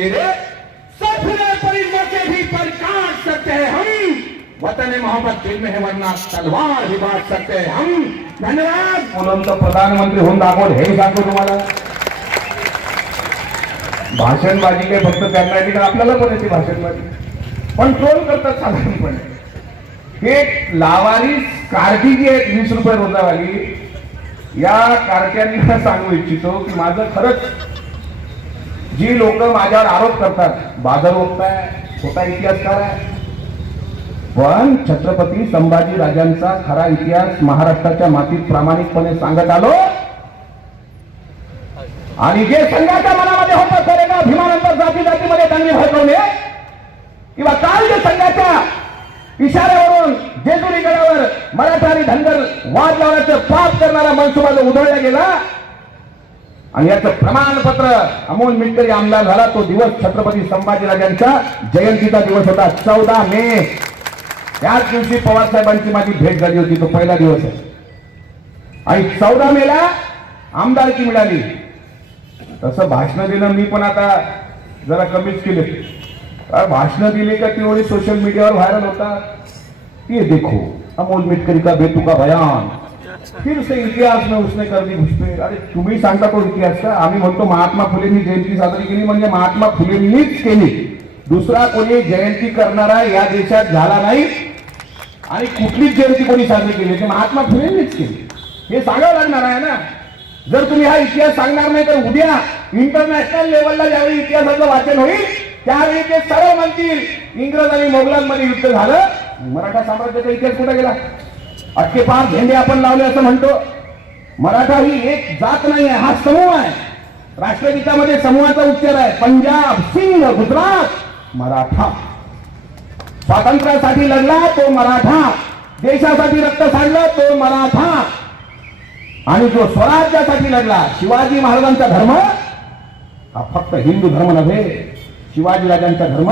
तेरे सपने परिंदों के भी पर काट सकते हैं हम। वतन मोहब्बत दिल में है वरना तलवार भी बांट सकते हैं हम। धन्यवाद। म्हणून तर प्रधानमंत्री होऊन दाखवलं हे दाखव तुम्हाला भाषणबाजी काय फक्त करण्याची तर आपल्याला पण येते भाषणबाजी पण ट्रोल करतात साधारणपणे। हे लावारीस कार्टी जी आहे 20 रुपये रोजावाली या कार्ट्यांना सांगू इच्छितो की माझं खरंच जी लोक माझ्यावर आरोप करतात बाजार ओळखताय छोटा इतिहासकार आहे पण छत्रपती संभाजी राजांचा खरा इतिहास महाराष्ट्राच्या मातीत प्रामाणिकपणे सांगत आलो आणि जे संघाच्या मनामध्ये होतं खरेगा भीमानंतर जाती जातीमध्ये त्यांनी भडकवले किंवा काल जे संघाच्या इशाऱ्यावरून जेजुरी गडावर मराठा आणि धनगर वाद लावण्याचं पाप करणारा मनसुबा जो उधळला गेला आणि याचं प्रमाणपत्र अमोल मिटकरी आमदार झाला तो दिवस छत्रपती संभाजीराजांचा जयंतीचा दिवस होता 14 मे। त्याच दिवशी पवार साहेबांची माझी भेट झाली होती तो पहिला दिवस आहे आणि 14 मेला आमदारकी मिळाली। तसं भाषण देणं मी पण आता जरा कमीच केले भाषण दिली का तेवढी सोशल मीडियावर व्हायरल होता ये देखो अमोल मिटकरी का बेतुका बयान फिर से इतिहास में उसने कर दी घुसपेट। अरे तुम्ही सांगता तो इतिहास का आम्ही म्हणतो महात्मा फुलेंनी जयंती साजरी केली म्हणजे महात्मा फुलेंनीच केली दुसरा कोणी जयंती करणारा या देशात झाला नाही आणि कुठलीच जयंती कोणी साजरी केली ते महात्मा फुलेंनीच केली हे सांगावं लागणार आहे ना। जर तुम्ही हा इतिहास सांगणार नाही तर उद्या इंटरनॅशनल लेवलला ज्यावेळी इतिहासाचं वाचन होईल त्यावेळी ते सर्व म्हणतील इंग्रज आणि मोगलांमध्ये युद्ध झालं मराठा साम्राज्याचा इतिहास कुठे गेला। अटके पार झेंडे आपण लावले असं म्हणतो मराठा ही एक जात नाही आहे हा समूह आहे। राष्ट्रगीतामध्ये समूहाचा उच्चार आहे पंजाब सिंध गुजरात मराठा। स्वातंत्र्यासाठी लढला तो मराठा देशासाठी रक्त सांडलं तो मराठा आणि जो स्वराज्यासाठी लढला शिवाजी महाराजांचा धर्म हा फक्त हिंदू धर्म नव्हे शिवाजी राजांचा धर्म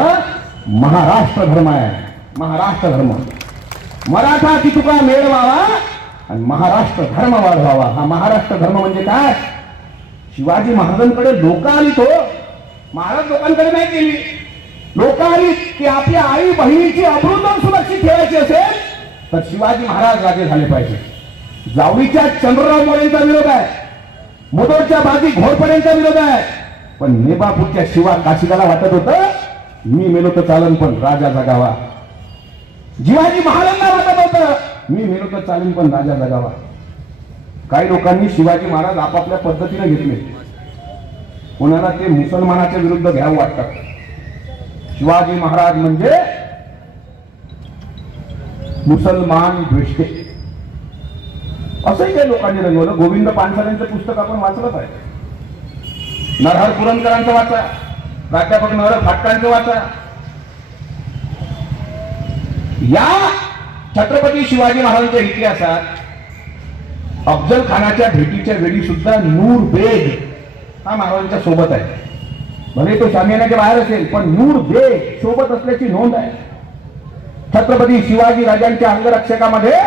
महाराष्ट्र धर्म आहे। महाराष्ट्र धर्म मराठा की तुका मेळ व्हावा आणि महाराष्ट्र धर्म वाढवावा। हा महाराष्ट्र धर्म म्हणजे काय शिवाजी महाराजांकडे लोक आली तो महाराज लोकांकडे नाही गेली लोक आली की आपल्या आई बहिणीची अमृत सुरक्षित ठेवायची असेल तर शिवाजी महाराज राजे झाले पाहिजे। जावळीच्या चंद्रराव मोरेंचा विरोध आहे मुदोळच्या बाजी घोरपड्यांचा विरोध आहे पण नेबापूरच्या शिवा काशिदाला वाटत होतं मी मेलो तर चालन पण राजा जगावा। शिवाजी महाराजांना वाटत होतं मी मेलो तर चालेल पण राजा जगावा। काही लोकांनी शिवाजी महाराज आपापल्या पद्धतीने घेतले कोणाला ते मुसलमानाच्या विरुद्ध घ्यावं वाटतात। शिवाजी महाराज म्हणजे मुसलमान द्वेष्टे असंही काही लोकांनी रंगवलं। गोविंद पानसरेंचं पुस्तक आपण वाचलंच आहे नरहर पुरंदकरांचं वाचा प्राध्यापक नरहर फाटकांचं वाचा। या छत्रपती शिवाजी महाराजांच्या इतिहासात अफजल खानाच्या भेटीच्या वेळी सुद्धा नूर बेग हा महाराजांच्या सोबत आहे भले तो शामियानाच्या बाहेर असेल पण नूर बेग सोबत असल्याची नोंद आहे। छत्रपती शिवाजी राजांच्या अंगरक्षकामध्ये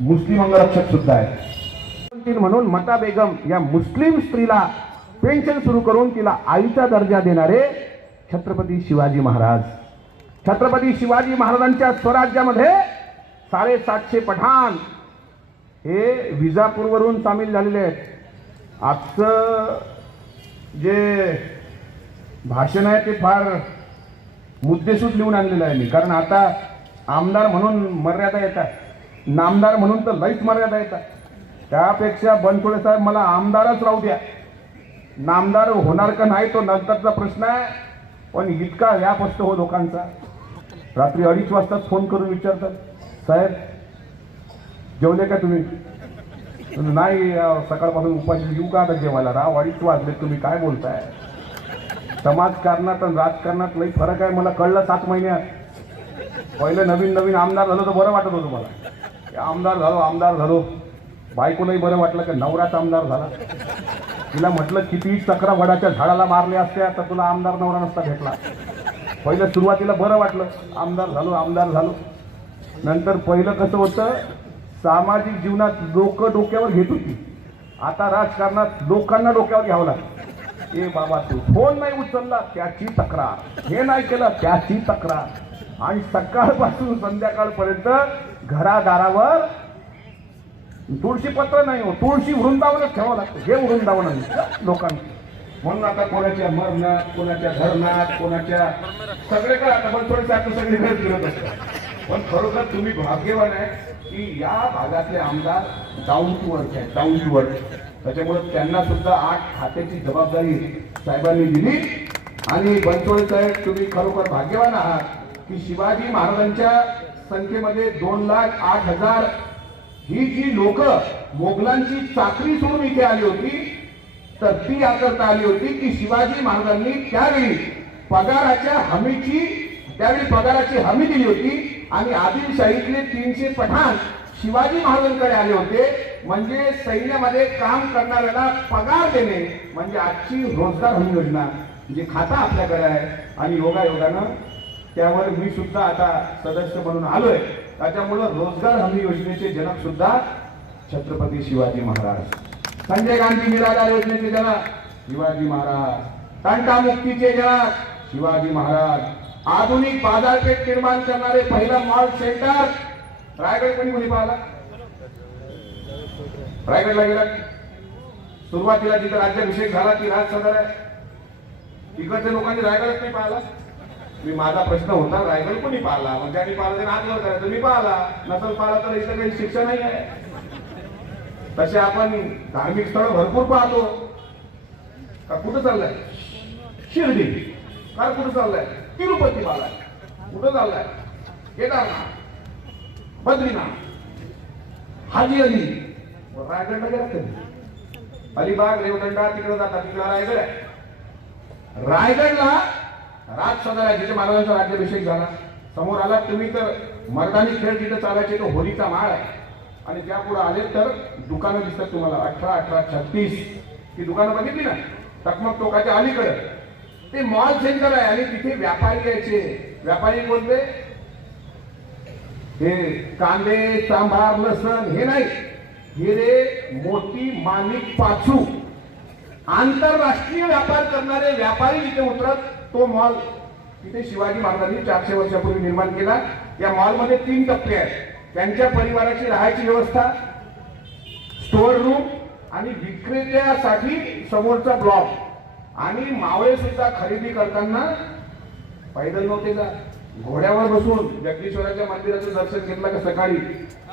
मुस्लिम अंगरक्षक सुद्धा आहे म्हणून मता बेगम या मुस्लिम स्त्रीला पेन्शन सुरू करून तिला आईचा दर्जा देणारे छत्रपती शिवाजी महाराज। छत्रपती शिवाजी महाराजांच्या स्वराज्यामध्ये 750 पठाण हे विजापूरवरून सामील झालेले आहेत। आजचं जे भाषण आहे ते फार मुद्देसूद लिहून आणलेलं आहे मी कारण आता आमदार म्हणून मर्यादा येतात नामदार म्हणून तर लईच मर्यादा येतात त्यापेक्षा बनसोडे साहेब मला आमदारच राहू द्या नामदार होणार का नाही तो नंतरचा प्रश्न आहे पण इतका व्याप असतो हो लोकांचा रात्री 2:30 वाजता फोन करून विचारतात साहेब जेवले का तुम्ही नाही सकाळपासून उपाशी येऊ का आता जेवायला राव 2:30 वाजले तुम्ही काय बोलताय। समाजकारणात आणि राजकारणात लई फरक आहे मला कळलं 7 महिन्यात। पहिलं नवीन आमदार झालो तर बरं वाटत होतं मला आमदार झालो बायकोलाही बरं वाटलं की नवराच आमदार झाला तिला म्हटलं किती चक्रा वडाच्या झाडाला मारले असत्या तर तुला आमदार नवरा नसता भेटला। पहिलं सुरुवातीला बरं वाटलं आमदार झालो नंतर पहिलं कसं होतं सामाजिक जीवनात लोक डोक्यावर घेत होती आता राजकारणात लोकांना डोक्यावर घ्यावं लागतं। ए बाबा तू फोन नाही उचलला त्याची तक्रार, हे नाही केलं त्याची तक्रार, आणि सकाळपासून संध्याकाळपर्यंत घरादारावर तुळशी पत्र नाही हो, तुळशी वृंदावनच ठेवावं लागतं. हे वृंदावन आहे लोकांचं. म्हणून आता कोणाच्या मरणात, कोणाच्या धरणात, कोणाच्या सगळीकडे आता पण थोडंसं सगळीकडे फिरत असतात. पण खरोखर तुम्ही भाग्यवान आहे की या भागातले आमदार डाऊन टू अर्थ आहेत, डाऊन टू अर्थ. त्याच्यामुळे त्यांना सुद्धा 8 खात्याची जबाबदारी साहेबांनी दिली. आणि बनसोडे साहेब तुम्ही खरोखर भाग्यवान आहात की शिवाजी महाराजांच्या संख्येमध्ये 2,08,000 ही जी लोक मोगलांची चाकरी सोडून इथे आली होती, तर ती याकरता आली होती की शिवाजी महाराजांनी त्यावेळी पगाराची हमी दिली होती. आणि आदिलशाहीतले 300 पठाण शिवाजी महाराजांकडे आले होते. म्हणजे सैन्यामध्ये काम करणाऱ्याला पगार देणे म्हणजे आजची रोजगार हमी योजना जी खाता आपल्याकडे आहे. आणि योगायोगानं त्यावर मी सुद्धा आता सदस्य म्हणून आलोय. त्याच्यामुळं रोजगार हमी योजनेचे जनक सुद्धा छत्रपती शिवाजी महाराज, संजय गांधी निराधार योजनेचे जनक शिवाजी महाराज, तंटामुक्तीचे जनक शिवाजी महाराज, आधुनिक बाजारपेठ निर्माण करणारे पहिलं मॉल सेंटर रायगड कोणी पाहिला? रायगडला गेला. सुरुवातीला जिथं राज्याभिषेक झाला ती राज सदर आहे. इकडच्या लोकांनी रायगडच नाही पाहिला. मी माझा प्रश्न होता रायगड कोणी पाहिला? म्हणजे ज्यांनी पाहिला त्याने आत्महत्या करायचं. मी पाहिला नसल पाहिला तर इथं काही शिक्षा नाही आहे. तसे आपण धार्मिक स्थळ भरपूर पाहतो. का कुठं चाललंय? शिर्डी. का कुठं चाललंय? तिरुपती पाहिलाय. कुठं चाललंय? केदारनाथ, बद्रीनाथ, हाजी अली. रायगडला गेला कधी? अलिबाग, रेवदंडा तिकडे जातात. तिकडे रायगड आहे. रायगडला राज सदर आहे जिथे महाराजांचा राज्याभिषेक झाला. समोर आलात तुम्ही तर मर्दानी खेळ जिथे चालायचे तो होलीचा माळ आहे. आणि त्या पुढे आले तर दुकानं दिसतात तुम्हाला. 18-36 ती दुकानं बघितली ना टकमक टोकाच्या अलीकडे ते मॉल सेंटर आहे. आणि तिथे व्यापारी यायचे. व्यापारी कोणते? हे कांदे, सांभार, लसण हे नाही, हिरे, मोती, माणिक, पाचू आंतरराष्ट्रीय व्यापार करणारे व्यापारी जिथे उतरत तो मॉल तिथे शिवाजी महाराजांनी 400 वर्षापूर्वी निर्माण केला. या मॉलमध्ये 3 टप्पे आहेत. त्यांच्या परिवाराची राहायची व्यवस्था, स्टोअर रूम आणि विक्रेत्यासाठी समोरचा ब्लॉक. आणि मावळे सुद्धा खरेदी करताना पैदल नव्हते का, घोड्यावर बसून जगदीश्वराच्या मंदिराचं दर्शन घेतलं का सकाळी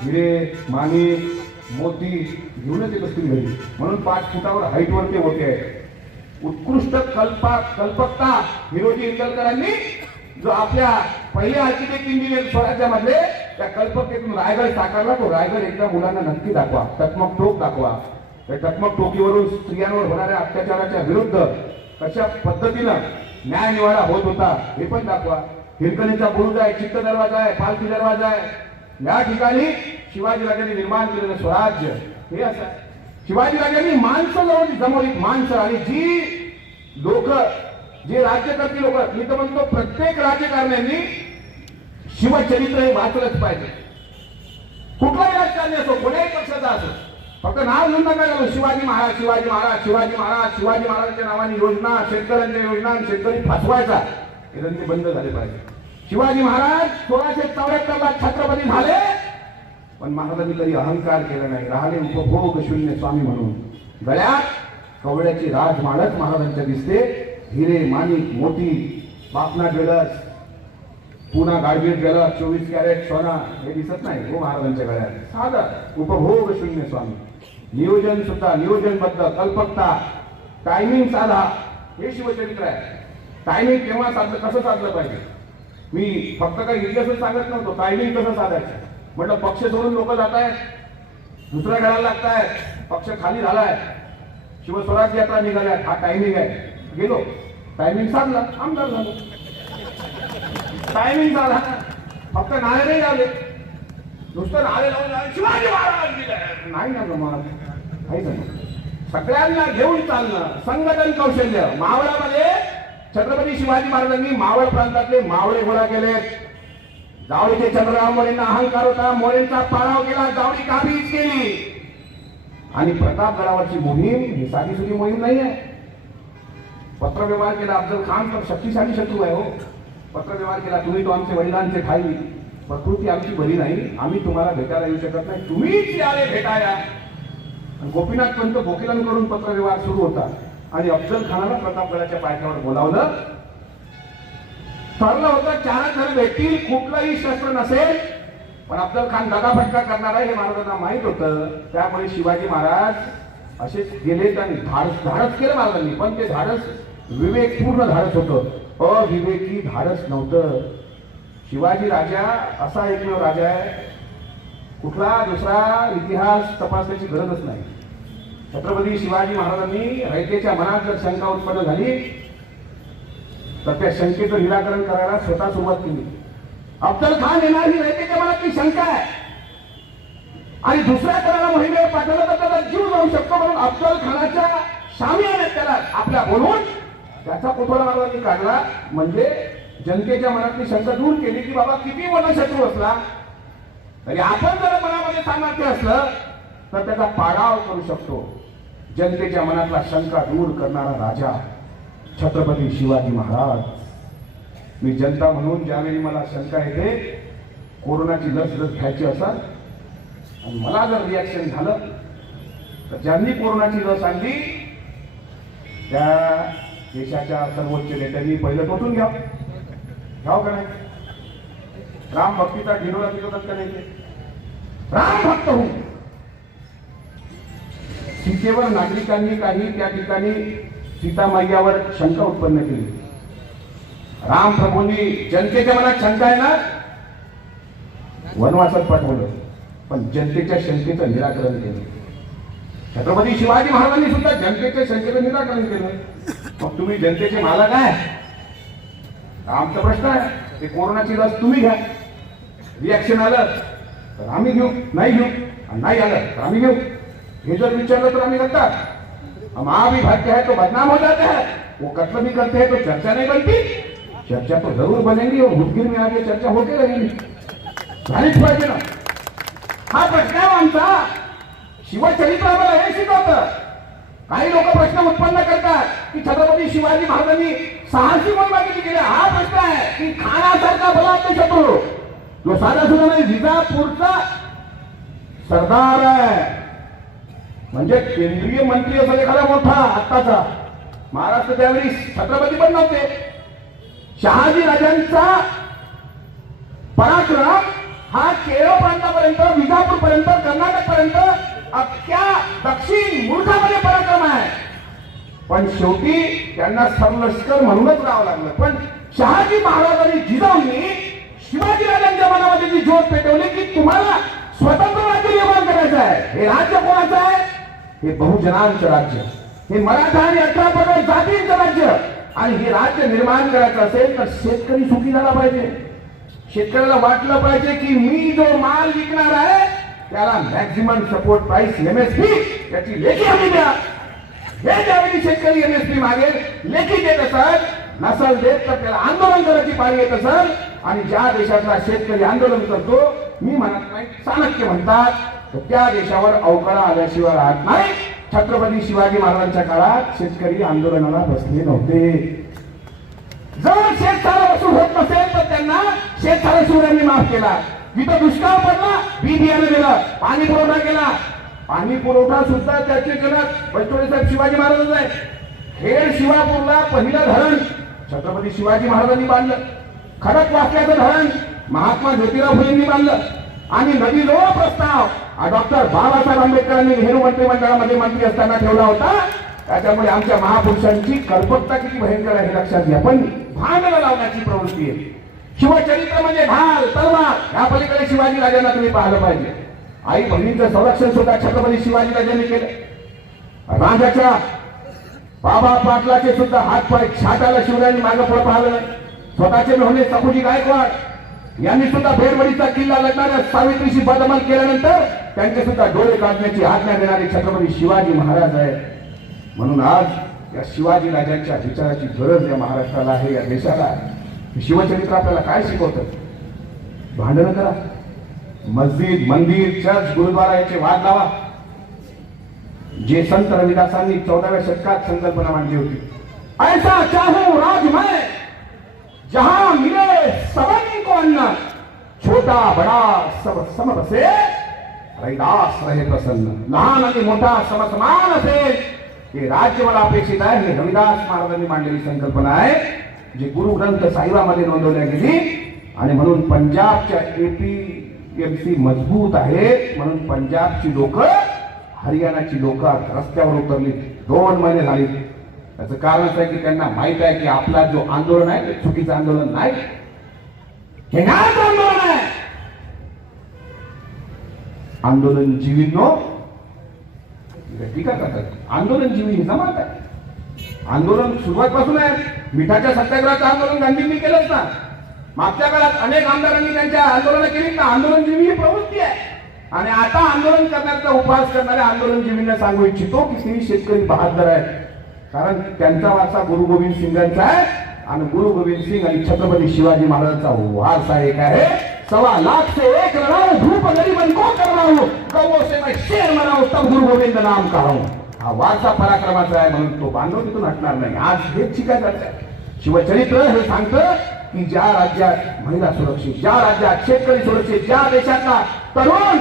हिरे, माणिक, मोती घेऊनच येत असतील घरी. म्हणून 5 फुटावर हाईटवर ते होते आहेत. उत्कृष्ट कल्पकता हिरोजी इंदलकरांनी जो आपल्या पहिल्या आर्किटेक्ट इंजिनियर स्वराज्यामध्ये त्या कल्पकतेतून रायगड साकारला. तो रायगड एकदा मुलांना नक्की दाखवा. टकमक टोक दाखवा. त्या टकमक टोकीवरून स्त्रियांवर होणाऱ्या अत्याचाराच्या विरुद्ध कशा पद्धतीनं न्याय निवाडा होत होता हे पण दाखवा. हिरकणीचा बुरुज आहे, चित्त दरवाजा आहे, पालखी दरवाजा आहे. या ठिकाणी शिवाजी राजांनी निर्माण केलेलं स्वराज्य हे असं आहे. शिवाजी राजांनी माणसं जमवली. माणसं आणि जी लोक जे राज्य करतील लोक, मी तर म्हणतो प्रत्येक राजकारण्यांनी शिवचरित्र हे वाचलंच पाहिजे. कुठलाही राजकारणी असो, कोणत्याही पक्षाचा असो, फक्त नाव घेऊन नका झालं शिवाजी महाराज, शिवाजी महाराज, शिवाजी महाराज. शिवाजी महाराजांच्या नावाने योजना, शेतकऱ्यांच्या योजना, शेतकरी फसवायचा हे त्यांचे बंद झाले पाहिजे. शिवाजी महाराज 1674 छत्रपती झाले, पण महाराजांनी कधी अहंकार केला नाही. राहिले उपभोग शून्य स्वामी म्हणून. गळ्यात कवड्याची राजमाळच महाराजांच्या दिसते. हिरे, माणिक, मोती, बापना ज्वेलर्स, पुन्हा गाडगीळ ज्वेलर्स, 24 कॅरेट सोना हे दिसत नाही हो महाराजांच्या गळ्यात. साधं उपभोग शून्य स्वामी. नियोजन सुद्धा नियोजनबद्ध, कल्पकता, टायमिंग साधा हे शिवचरित्र आहे. टायमिंग केव्हा साधलं, कसं साधलं पाहिजे. मी फक्त काही इतिहासच सांगत नव्हतो, टायमिंग कसं साधायचं. म्हटलं पक्ष सोडून लोक जात आहेत, दुसऱ्या घराला लागतायत, पक्ष खाली झालाय, शिवस्वराज यात्रा निघाल्या, हा टायमिंग आहे. गेलो, टायमिंग साधला, आमदार झालो. टायमिंग साधा, फक्त नारे नाही लावले. नुसतं नारे लावून शिवाजी महाराज नाही ना जमत. काही जमत. सगळ्यांना घेऊन चालणं, संघटन कौशल्य. मावळामध्ये छत्रपती शिवाजी महाराजांनी मावळ प्रांतातले मावळे गोळा केले. जावळीचे चंद्रराव मोरेंना अहंकार होता, मोरेंचा पाडाव केला, जावळी काबीज केली. आणि प्रतापगडावरची मोहीम ही साधी सुधी मोहीम नाही आहे. पत्रव्यवहार केला अफजल खान तर शक्तिशाली शत्रू आहे हो. पत्रव्यवहार केला, तुम्ही तो आमचे वडिलांचे ठाई, प्रकृती आमची बरी नाही, आम्ही तुम्हाला भेटायला येऊ शकत नाही, तुम्हीच यावे भेटाया. आणि गोपीनाथ पंत भोकेलांकडून पत्रव्यवहार सुरू होता आणि अफजल खानाला प्रतापगडाच्या पायथ्यावर बोलावलं. ठरलं होतं 4 जण भेटतील, कुठलंही शस्त्र नसेल, पण अफजल खान दगाफटका करणार आहे हे महाराजांना माहित होतं. त्यामुळे शिवाजी महाराज असेच गेले, त्यांनी धाडस केलं महाराजांनी, पण ते धाडस विवेकपूर्ण धाडस होतं, अविवेकी धाडस नव्हतं. शिवाजी राजा असा एकमेव राजा आहे, कुठला दुसरा इतिहास तपासण्याची गरजच नाही. छत्रपती शिवाजी महाराजांनी रयतेच्या मनात जर शंका उत्पन्न झाली तर त्या शंकेचं निराकरण करायला स्वतः सुरुवात केली. अफजल खान येणार ही रयतेच्या मनातली शंका आहे आणि दुसऱ्या कोणाला मोहिमेवर पाठवलं तर त्याचा जीव जाऊ शकतो, म्हणून अफजल खानाच्या शामियाने त्याला आपल्या बोलवून त्याचा पुतळा महाराजांनी काढला. म्हणजे जनतेच्या मनातली शंका दूर केली की बाबा किती मोठा शत्रू असला तरी आपण जर मनामध्ये सामर्थ्य असलं तर त्याचा पाडाव करू शकतो. जनतेच्या मनातला शंका दूर करणारा राजा छत्रपती शिवाजी महाराज. मी जनता म्हणून ज्यावेळी मला शंका येते, कोरोनाची लस घ्यायची असेल आणि मला जर रिॲक्शन झालं तर ज्यांनी कोरोनाची लस आणली त्या देशाच्या सर्वोच्च नेत्यांनी पहिलं टोचून घ्याव का नाही? राम भक्तीचा ढिंडोरा पिकवतात का नाही? राम भक्त होऊन सीतेवर नागरिकांनी काही त्या ठिकाणी सीतामाईवर शंका उत्पन्न केली. राम प्रभूंनी जनतेच्या मनात शंका आहे ना, वनवासात पाठवलं, पण जनतेच्या शंकेचं निराकरण केलं. छत्रपती शिवाजी महाराजांनी सुद्धा जनतेच्या शंकेचं निराकरण केलं. मग तुम्ही जनतेचे मालक आहे, आमचा प्रश्न आहे, ते कोरोनाची लस तुम्ही घ्या, रिॲक्शन आलं तर आम्ही घेऊ, नाही घेऊ, आणि नाही आलं तर आम्ही घेऊ, हे जर विचारलं तर आम्ही करतात. हम भी भाग्य है तो बदनाम हो जाते हैं, वो कत्ल भी करते हैं तो चर्चा नहीं बनती. चर्चा तो जरूर बनेगी और मुदगिर में आगे चर्चा होती रहेगी, झालीच पाहिजे ना. हा प्रश्न आहे आमचा. शिवचरित्र आम्हाला हे शिकवतं. काही लोक प्रश्न उत्पन्न करतात की छत्रपती शिवाजी महाराजांनी साहसी म्हणून किती केले. हा प्रश्न आहे की खानासारखा बलाढ्य शत्रू जो साधा सुद्धा नाही, विजापूरचा सरदार आहे, म्हणजे केंद्रीय मंत्री असा एखादा मोठा आत्ताचा. महाराष्ट्र त्यावेळी छत्रपती पण नव्हते. शहाजी राजांचा पराक्रम हा केरळ प्रांतापर्यंत, विजापूर पर्यंत, कर्नाटक पर्यंत, अख्ख्या दक्षिण मुलखामध्ये पराक्रम आहे. पण शेवटी त्यांना सरलष्कर म्हणूनच राहावं लागलं. पण शहाजी महाराज आणि जिजाऊंनी शिवाजी राजांच्या मनामध्ये जी ज्योत पेटवली की तुम्हाला स्वतंत्र राज्य निर्माण करायचं आहे. हे राज्य कोणाचं आहे? हे बहुजनांचं राज्य, हे मराठा आणि 18 जातींचं राज्य. आणि हे राज्य निर्माण करायचं असेल तर शेतकरी सुखी झाला पाहिजे. शेतकऱ्याला वाटलं पाहिजे की मी जो माल विकणार आहे त्याला मॅक्झिमम सपोर्ट प्राइस MSP याची लेखी हमी द्या. हे ज्यावेळी शेतकरी MSP मागेल, लेखी देत असत, नसल देत तर त्याला आंदोलन करायची पाळी येत असेल. आणि ज्या देशातला शेतकरी आंदोलन करतो, मी म्हणत नाही चाणक्य म्हणतात, तर त्या देशावर अवकाळा आल्याशिवाय राहत नाही. छत्रपती शिवाजी महाराजांच्या काळात शेतकरी आंदोलनाला बसले नव्हते. जर शेतसारा वसूल होत नसेल तर त्यांना शेतसारा सूर्यांनी माफ केला. जिथं दुष्काळ पडला बी बियाणं दिलं, पाणी पुरवठा केला. पाणी पुरवठा सुद्धा त्याचे जनक बंटोळे साहेब शिवाजी महाराज आहे. खेड शिवापूरला पहिलं धरण छत्रपती शिवाजी महाराजांनी बांधलं. खडक वाचल्याचं धरण महात्मा ज्योतिराव फुलेंनी बांधलं. आणि नदी जोड प्रस्ताव डॉक्टर बाबासाहेब आंबेडकरांनी नेहरू मंत्रिमंडळामध्ये मंत्री असताना ठेवला होता. त्याच्यामुळे आमच्या महापुरुषांची कल्पकता किती भयंकर आहे हे लक्षात घ्या. पण भांडण लावण्याची प्रवृत्ती आहे. शिवचरित्र म्हणजे ढाल तलवार, या पलीकडे शिवाजी राजांना तुम्ही पाहिलं पाहिजे. आई बहिणींचं संरक्षण सुद्धा छत्रपती शिवाजी राजांनी केलं. राजाच्या बाबा पाटलाचे सुद्धा हातपाय छाटाला शिवरायांनी मागे पुढे पाहिलं नाही. स्वतःचे मेहुणे सखुजी गायकवाड यांनी सुद्धा बेरवडीचा किल्ला लढणाऱ्या सावित्रीशी बदअमल केल्यानंतर त्यांचे सुद्धा डोळे काढण्याची आज्ञा देणारे छत्रपती शिवाजी महाराज आहे. म्हणून आज या शिवाजी राजांच्या विचाराची गरज या महाराष्ट्राला आहे, या देशाला आहे. शिवचरित्र आपल्याला काय शिकवतं? भांडण करा, मस्जिद, मंदिर, चर्च, गुरुद्वारा याचे वाद लावा. जे संत रविदासांनी 14व्या शतकात संकल्पना मांडली होती ऐसा चाहूं राज मैं जहां मिले सबन को अन्न, छोटा बडा सब सम बसे, रैदास रहे प्रसन्न. लहान आणि मोठा समसमान असेल हे राज्य मला अपेक्षित आहे. हे रविदास महाराजांनी मांडलेली संकल्पना आहे, जी गुरु ग्रंथ साहिबामध्ये नोंदवल्या गेली. आणि म्हणून पंजाबच्या APMC मजबूत आहेत. म्हणून पंजाबची लोक, हरियाणाची लोक रस्त्यावर उतरली. 2 महिने झाले. त्याचं कारण असं आहे की त्यांना माहित आहे की आपला जो आंदोलन आहे ते चुकीचं आंदोलन नाही, हे न्यायाचं आंदोलन आहे. आंदोलन जीवींनो टीका करतात. आंदोलन जीवी ही जमात आहे. आंदोलन सुरुवातपासून आहे. मिठाच्या सत्याग्रहाचं आंदोलन गांधींनी केलंच ना. मागच्या काळात अनेक आमदारांनी त्यांच्या आंदोलन केली ना. आंदोलन जीवी ही प्रवृत्ती आहे. आणि आता आंदोलन करण्याचा उपवास करणाऱ्या आंदोलन जीवींना सांगू इच्छितो की ते शेतकरी बहादर आहेत. कारण त्यांचा वारसा गुरु गोविंद सिंगांचा आहे. आणि गुरु गोविंद सिंग आणि छत्रपती शिवाजी महाराजांचा वारसा एक आहे. 1.25 लाख से एक लड़ाऊं, धूप गरीबन को करवाऊं, गौओं से मैं शेर मनाऊं, तब गुरु गोविंद नाम कहूं. हा वारसा पराक्रमाचा आहे. म्हणून तो बांधव तिथून हटणार नाही. आज हेच शिकाय करताय. शिवचरित्र हे सांगतं की ज्या राज्यात महिला सुरक्षित, ज्या राज्यात शेतकरी सुरक्षित, ज्या देशातला तरुण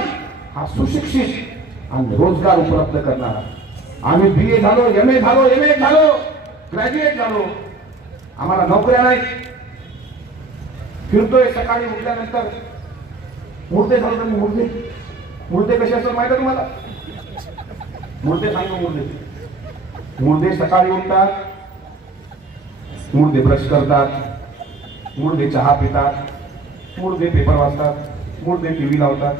हा सुशिक्षित आणि रोजगार उपलब्ध करणारा. आम्ही BA झालो, MA झालो, MA झालो, ग्रॅज्युएट झालो, आम्हाला नोकऱ्या नाही. फिरतोय सकाळी उठल्यानंतर. मुर्दे झालो तर मुर्दे कसे असतात माहिती आहे तुम्हाला? मुर्दे सांगतो. मुर्दे सकाळी उठतात, मुर्दे ब्रश करतात, मुर्दे चहा पितात, मुर्दे पेपर वाचतात, मुर्दे TV लावतात,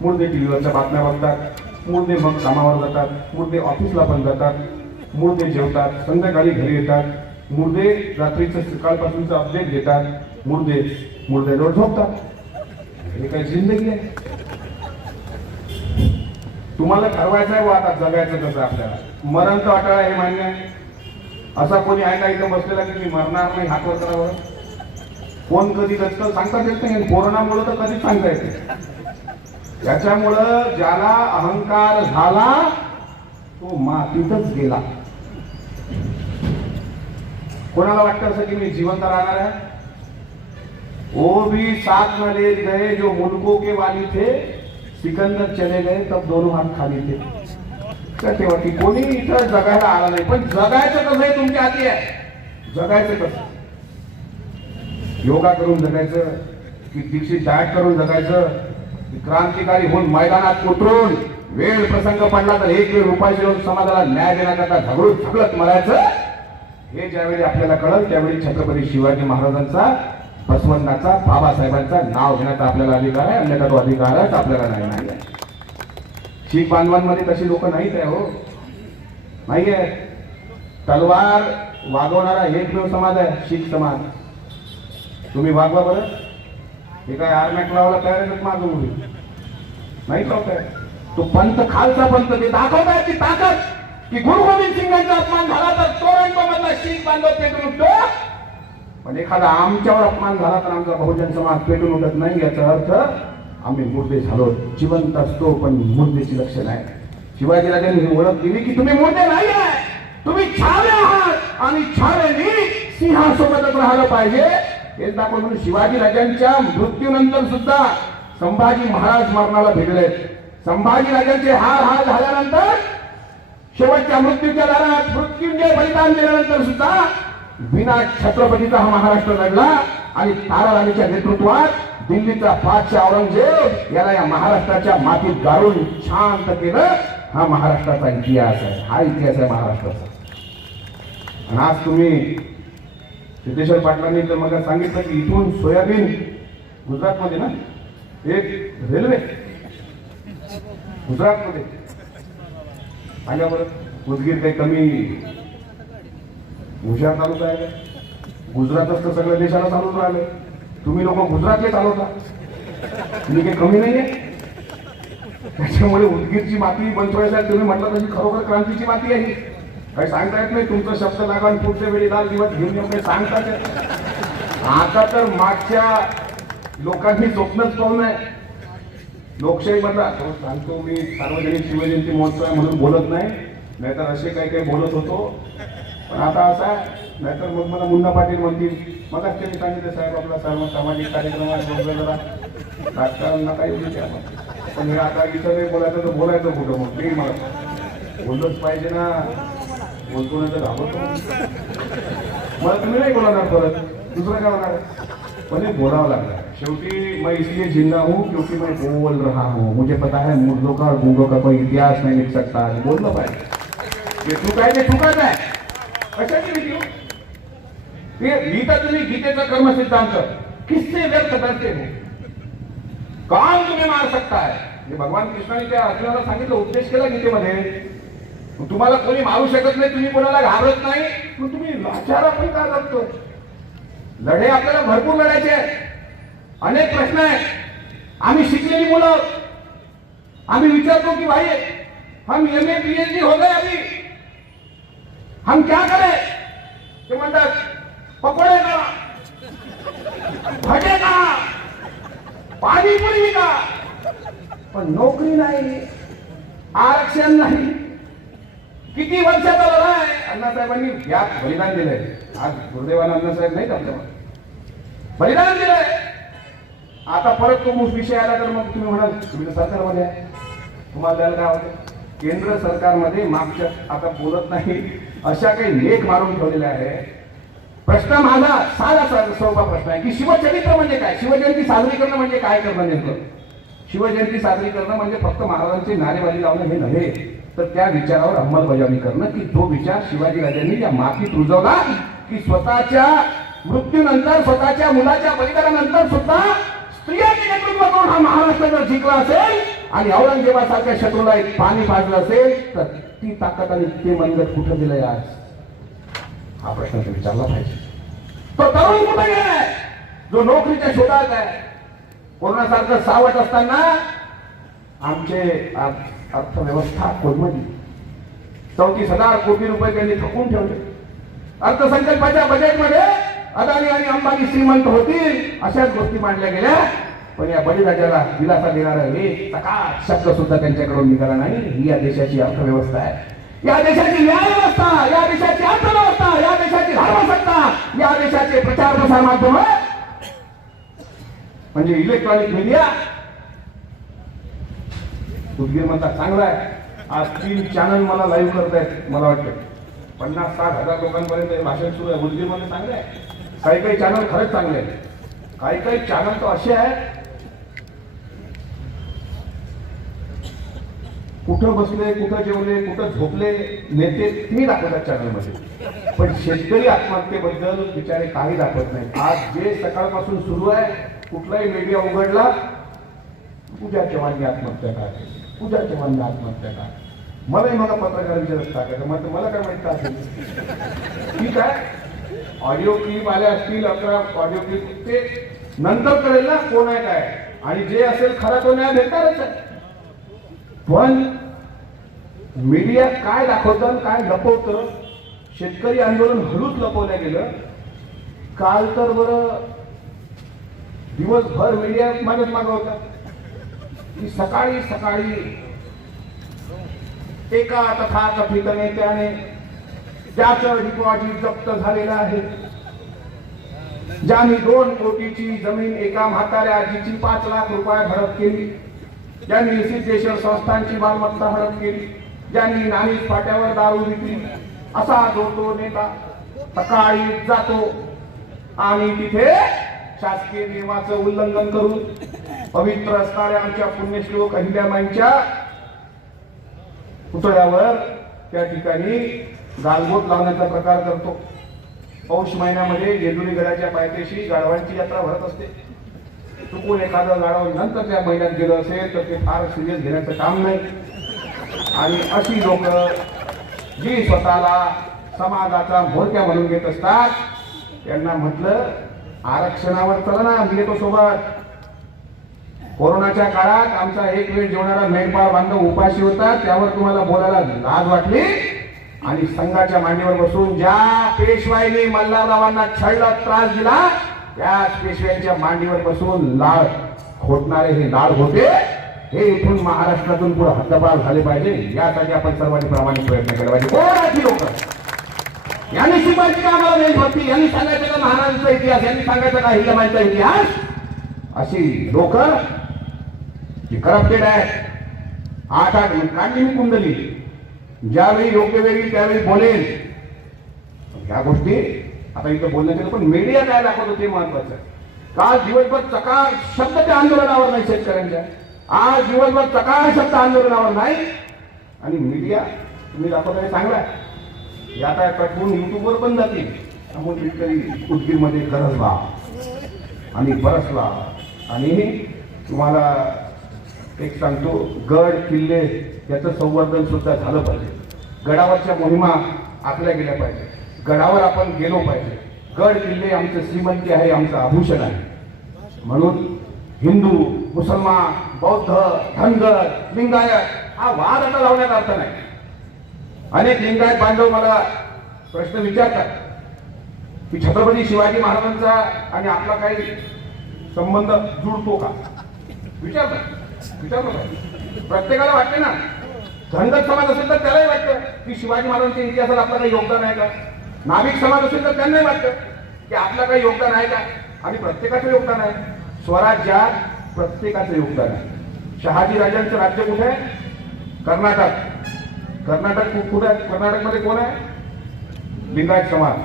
मुर्दे टीव्हीवरच्या बातम्या बघतात, मुर्दे मग कामावर जातात, मुर्दे ऑफिसला पण जातात, मुर्दे जेवतात, संध्याकाळी घरी येतात, मुर्दे रात्रीचं सकाळपासूनचं अपडेट घेतात, मुर्दे रोज झोपतात. हे काही जिंदगी आहे? तुम्हाला ठरवायचं आहे व आता जगायचं कसं आपल्याला. मरण तर अटळ आहे, हे मान्य आहे. असा कोणी आहे का इथं बसलेला की मी मरणार नाही, हातवर करावं? कोण कधी कचकल सांगता येत नाही. कोरोनामुळे तर कधीच सांगता येते. त्याच्यामुळं ज्याला अहंकार झाला तो मातीतच गेला. कोणाला वाटतं असं की मी जिवंत राहणार आहे? वो भी साथ में ले गए जो मुल्कों के वाली थे, सिकंदर चले गए तब दोनों हात खाली थे. तेव्हा की कोणी इथं जगायला आला नाही. पण जगायचं कसं हे तुमच्या हाती आहे. जगायचं कसं? योगा करून जगायचं की दीक्षित डाएट करून जगायचं, क्रांतिकारी होऊन मैदानात उतरून वेळ प्रसंग पडला तर 1 रुपये देऊन समाजाला न्याय देण्याकरता झगडत मरायचं? हे ज्यावेळी आपल्याला कळलं त्यावेळी छत्रपती शिवाजी महाराजांचा, बसवण्णाचा, बाबासाहेबांचा नाव घेण्याचा आपल्याला अधिकार आहे. अन्यथा तो अधिकारच आपल्याला नाही आहे. शीख बांधवांमध्ये तशी लोक नाहीत आहे. हो नाहीये. तलवार वागवणारा एकमेव समाज आहे शीख समाज. तुम्ही वागवा बरं. हे काय आर्मॅक लावायला तयार आहेत माझं मुली नाही का? काय तो पंथ खालचा पंथ ते दाखवताय ती ताकद की गुरु गोविंद सिंगांचा अपमान झाला तर टोरंटोमधला शीख बांधव पेटून उठतो. पण एखादा आमच्यावर अपमान झाला तर आमचा बहुजन समाज पेटून उठत नाही. याचा अर्थ आम्ही मुर्दे झालो. जिवंत असतो पण मुर्देची लक्षण आहे. शिवाजीराजांनी ही ओळख दिली की तुम्ही मुर्दे नाही आहे, तुम्ही छावे आहात आणि छावेनी सिंहासोबतच राहिलं पाहिजे. हेच दाखवून म्हणून शिवाजीराजांच्या मृत्यूनंतर सुद्धा संभाजी महाराज मरणाला भिडले. संभाजीराजांचे हाल झाल्यानंतर शेवटच्या मृत्यूच्या दारात मृत्युंजय बलिदान दिल्यानंतर सुद्धा विना छत्रपतीचा हा महाराष्ट्र लढला. आणि ताराराणीच्या नेतृत्वात दिल्लीचा बादशाह औरंगजेब याला या महाराष्ट्राच्या मातीत गाळून शांत केलं. हा महाराष्ट्राचा इतिहास आहे. हा इतिहास आहे महाराष्ट्राचा. आणि आज तुम्ही सिद्धेश्वर पाटलांनी तर मला सांगितलं की इथून सोयाबीन गुजरातमध्ये ना एक रेल्वे गुजरातमध्ये सांगा बरं. उदगीर काही कमी हुशार तालुका आहे? गुजरातच तर सगळ्या देशाला चालून राहिले. तुम्ही लोक गुजरातले चालवता. तुम्ही काही कमी नाहीये. त्याच्यामुळे उदगीरची माती बनवायला तुम्ही म्हटलं तशी खरोखर क्रांतीची माती आहे. काही सांगता येत नाही. तुमचा शब्द लागा आणि पुढच्या वेळी लाल दिवस घेऊन येऊन काही सांगतात. आता तर मागच्या लोकांनी स्वप्नच पाहू नये. लोकशाही मधला सांगतो मी, सार्वजनिक शिवजयंती महोत्सव म्हणून बोलत नाही, नाहीतर असे काही काही बोलत होतो. पण आता असं आहे नाहीतर मग मला मुन्ना पाटील म्हणतील, मग त्यांनी सांगितलं साहेब आपला सर्व सामाजिक कार्यक्रमात बोललं जरा राजकारण नका येऊ द्या. पण हे आता इथं नाही बोलायचं तर बोलायचं कुठं मग ते मला बोललंच पाहिजे ना. बोलतो नाही तर घाबरतो मला. तुम्ही नाही बोलणार परत, दुसरं काय होणार. पण हे बोलावं लागलं शेवटी. मैं इसलिए जिंदा हूँ क्योंकि मैं बोल रहा हूँ. मुझे पता है मुर्दों का और गूंगों का कोई इतिहास नहीं लिख सकता. बोललं पाहिजे. जे चूक आहे ते चुकाच आहे. कशाची लिखी हो? ते गीता तुम्ही गीतेचा कर्मसिद्धांत किससे व्यक्त करते हो. कौन तुम्हें मार सकता है. हे भगवान कृष्णाने त्या अर्जुनाला सांगितलं, उपदेश केला गीतेमध्ये. तुम्हाला कोणी मारू शकत नाही, तुम्ही कोणाला घाबरत नाही, मग तुम्ही लाचार आपण का लागतो. लढे आपल्याला भरपूर लढायचे आहेत. अनेक प्रश्न आहेत. आम्ही शिकलेली मुलं, आम्ही विचारतो की भाई हम MA PhD हो गए अभी, हम क्या करें. ते म्हणतात पकोडे का, भजे का, पाणीपुरी का. पण नोकरी नाही, आरक्षण नाही. किती वर्षाचा लढा आहे. अण्णासाहेबांनी यात बलिदान दिलंय. आज गुरुदेवानं अण्णासाहेब नाही आपल्याला बलिदान दिलंय. आता परत तो विषय आला तर मग तुम्ही म्हणाल तुम्ही तर सरकारमध्ये आहे, तुम्हाला द्यायला काय होते. केंद्र सरकारमध्ये मागच्या आता बोलत नाही अशा काही लेख मारून ठेवलेले आहे. प्रश्न माझा साधा सोपा प्रश्न आहे की शिवचरित्र म्हणजे काय. शिवजयंती साजरी करणं म्हणजे काय करणं नेमकं. शिवजयंती साजरी करणं म्हणजे फक्त महाराजांची नारेबाजी लावणं हे नव्हे, तर त्या विचारावर अंमलबजावणी करणं की जो विचार शिवाजी राजांनी या मातीत रुजवला की स्वतःच्या मृत्यूनंतर, स्वतःच्या मुलाच्या बलिदानानंतर सुद्धा स्त्रियांनी नेतृत्व करून हा महाराष्ट्र जर जिंकला असेल आणि औरंगजेबासारख्या शत्रूला एक पाणी पाजलं असेल तर ती ताकद आणि ते मनगट कुठं दिलंय आज. हा प्रश्न विचारला पाहिजे. तो तरुण कुठे गेलाय जो नोकरीच्या शोधात आहे. कोरोनासारखं सावट असताना आमचे अर्थव्यवस्था कोलमडली. 34,000 कोटी रुपये त्यांनी थकून ठेवले. अर्थसंकल्पाच्या बजेटमध्ये अदानी आणि अंबानी श्रीमंत होतील अशाच गोष्टी मांडल्या गेल्या. पण या बळीराजाला दिलासा देणारा एक सकाळ शब्द सुद्धा त्यांच्याकडून निघाला नाही. ही या देशाची अर्थव्यवस्था आहे, या देशाची न्याय व्यवस्था, या देशाची अर्थव्यवस्था, या देशाची धर्मसत्ता, या देशाचे प्रचार प्रसार माध्यम म्हणजे इलेक्ट्रॉनिक मीडिया. उदगीर म्हणतात चांगला आहे. आज 3 चॅनल मला लाईव्ह करतायत. मला वाटतं 50-60 हजार लोकांपर्यंत हे भाषण सुरू आहे. उदगीर मध्ये चांगलं आहे. काही चॅनल खरंच चांगले आहेत. काही चॅनल तर असे आहेत कुठं बसले, कुठं जेवले, कुठं झोपले नेते ते दाखवतात चॅनलमध्ये. पण शेतकरी आत्महत्येबद्दल बिचारे काही दाखवत नाही. आज जे सकाळपासून सुरू आहे कुठलाही मीडिया उघडला पूजा चव्हाणनी आत्महत्या का केली, पूजा चव्हाणने आत्महत्या का. मलाही मला पत्रकार विचारत टाकायचं मग मला काय माहित असेल. ठीक आहे, ऑडिओ क्लिप आल्या असतील 11 ऑडिओ क्लिप, ते नंतर कळेल ना कोण आहे काय. आणि जे असेल खरा तो न्याय भेटणारच आहे. पण मीडिया काय दाखवतं काय लपवतं. शेतकरी आंदोलन हळूच लपवलं गेलं. काल तर बरं दिवसभर मीडिया मागत होता की सकाळी सकाळी एका तथाकथित नेत्याने ज्याचं डिपॉझिट जप्त झालेलं आहे, ज्यांनी 2 कोटीची जमीन एका म्हाताऱ्या आजीची 5 लाख रुपये हडप केली, ज्यांनी सिद्धेश्वर संस्थांची मालमत्ता हडप केली, ज्यांनी नाणीच फाट्यावर दारू विकली, असा जो तो नेता सकाळी जातो आणि तिथे शासकीय नियमाचं उल्लंघन करून पवित्र असणाऱ्या आमच्या पुण्यश्लोक अहिल्याबाईंच्या पुतळ्यावर त्या ठिकाणी गालबोट लावण्याचा प्रकार करतो. पौष महिन्यामध्ये जेजुरी गडाच्या पायथ्याशी गाढवांची यात्रा भरत असते. चुकून एखादं गाढव नंतर त्या महिन्यात गेलं असेल तर ते फार सिरियस घेण्याचं काम नाही. आणि अशी लोक जी स्वतःला समाजाचा म्होरक्या म्हणून घेत असतात त्यांना म्हटलं आरक्षणावर चला ना, मी येतो सोबत. कोरोनाच्या काळात आमचा एक वेळ जेवणारा मेंढपाळ बांधव उपाशी होता, त्यावर तुम्हाला बोलायला लाज वाटली आणि संघाच्या मांडीवर बसून ज्या पेशवाईने मल्हाररावांना छळला त्रास दिला त्याच पेशव्यांच्या मांडीवर बसून लाळ खोटणारे हे लाड होते. हे इथून महाराष्ट्रातून पुढे हद्दपार झाले पाहिजे यासाठी आपण सर्वांनी प्रामाणिक प्रयत्न केला पाहिजे. कोणाची लोक यांनी शिकवायची का आम्हाला देशभक्ती? यांनी सांगायचं का महाराजांचा इतिहास? यांनी सांगायचं का हिंदमाईचा इतिहास? अशी लोक जी करप्टेड आहे, 8 काढली मी कुंडली, ज्यावेळी योग्य वेळी त्यावेळी बोलेल. ह्या गोष्टी आता इथं बोलण्याचे, पण मीडिया काय दाखवतो ते महत्वाचं आहे. काल दिवसभर चकार शब्द त्या आंदोलनावर नाही शेतकऱ्यांच्या, आज दिवसभर चकार शब्द आंदोलनावर नाही, आणि मीडिया तुम्ही दाखवता चांगला आहे. हे आता कटवून युट्यूबवर पण जातील. त्यामुळे शेतकरी उदगीरमध्ये गरजला आणि बरसला. आणि तुम्हाला एक सांगतो, गड किल्ले याचं संवर्धन सुद्धा झालं पाहिजे. गडावरच्या मोहिमा आखल्या गेल्या पाहिजे, गडावर आपण गेलो पाहिजे. गड किल्ले आमचं श्रीमंती आहे, आमचं आभूषण आहे. म्हणून हिंदू, मुसलमान, बौद्ध, धनगर, लिंगायत हा वाद आता लावण्यात अर्थ नाही. अनेक लिंगायत बांधव मला प्रश्न विचारतात की छत्रपती शिवाजी महाराजांचा आणि आपला काही संबंध जुळतो का? विचारलं प्रत्येकाला वाटते ना. धनगर समाज असेल तर त्यालाही वाटतं की शिवाजी महाराजांच्या इतिहासात आपलं काही योगदान आहे का? नाभिक समाज असेल तर त्यांनाही वाटतं की आपलं काही योगदान आहे का? आणि प्रत्येकाचं योगदान आहे. स्वराज्यात प्रत्येकाचं योगदान आहे. शहाजी राजांचं राज्य कुठे आहे? कर्नाटक. कुठे आहे? कर्नाटकमध्ये कोण आहे? लिंगायत समाज.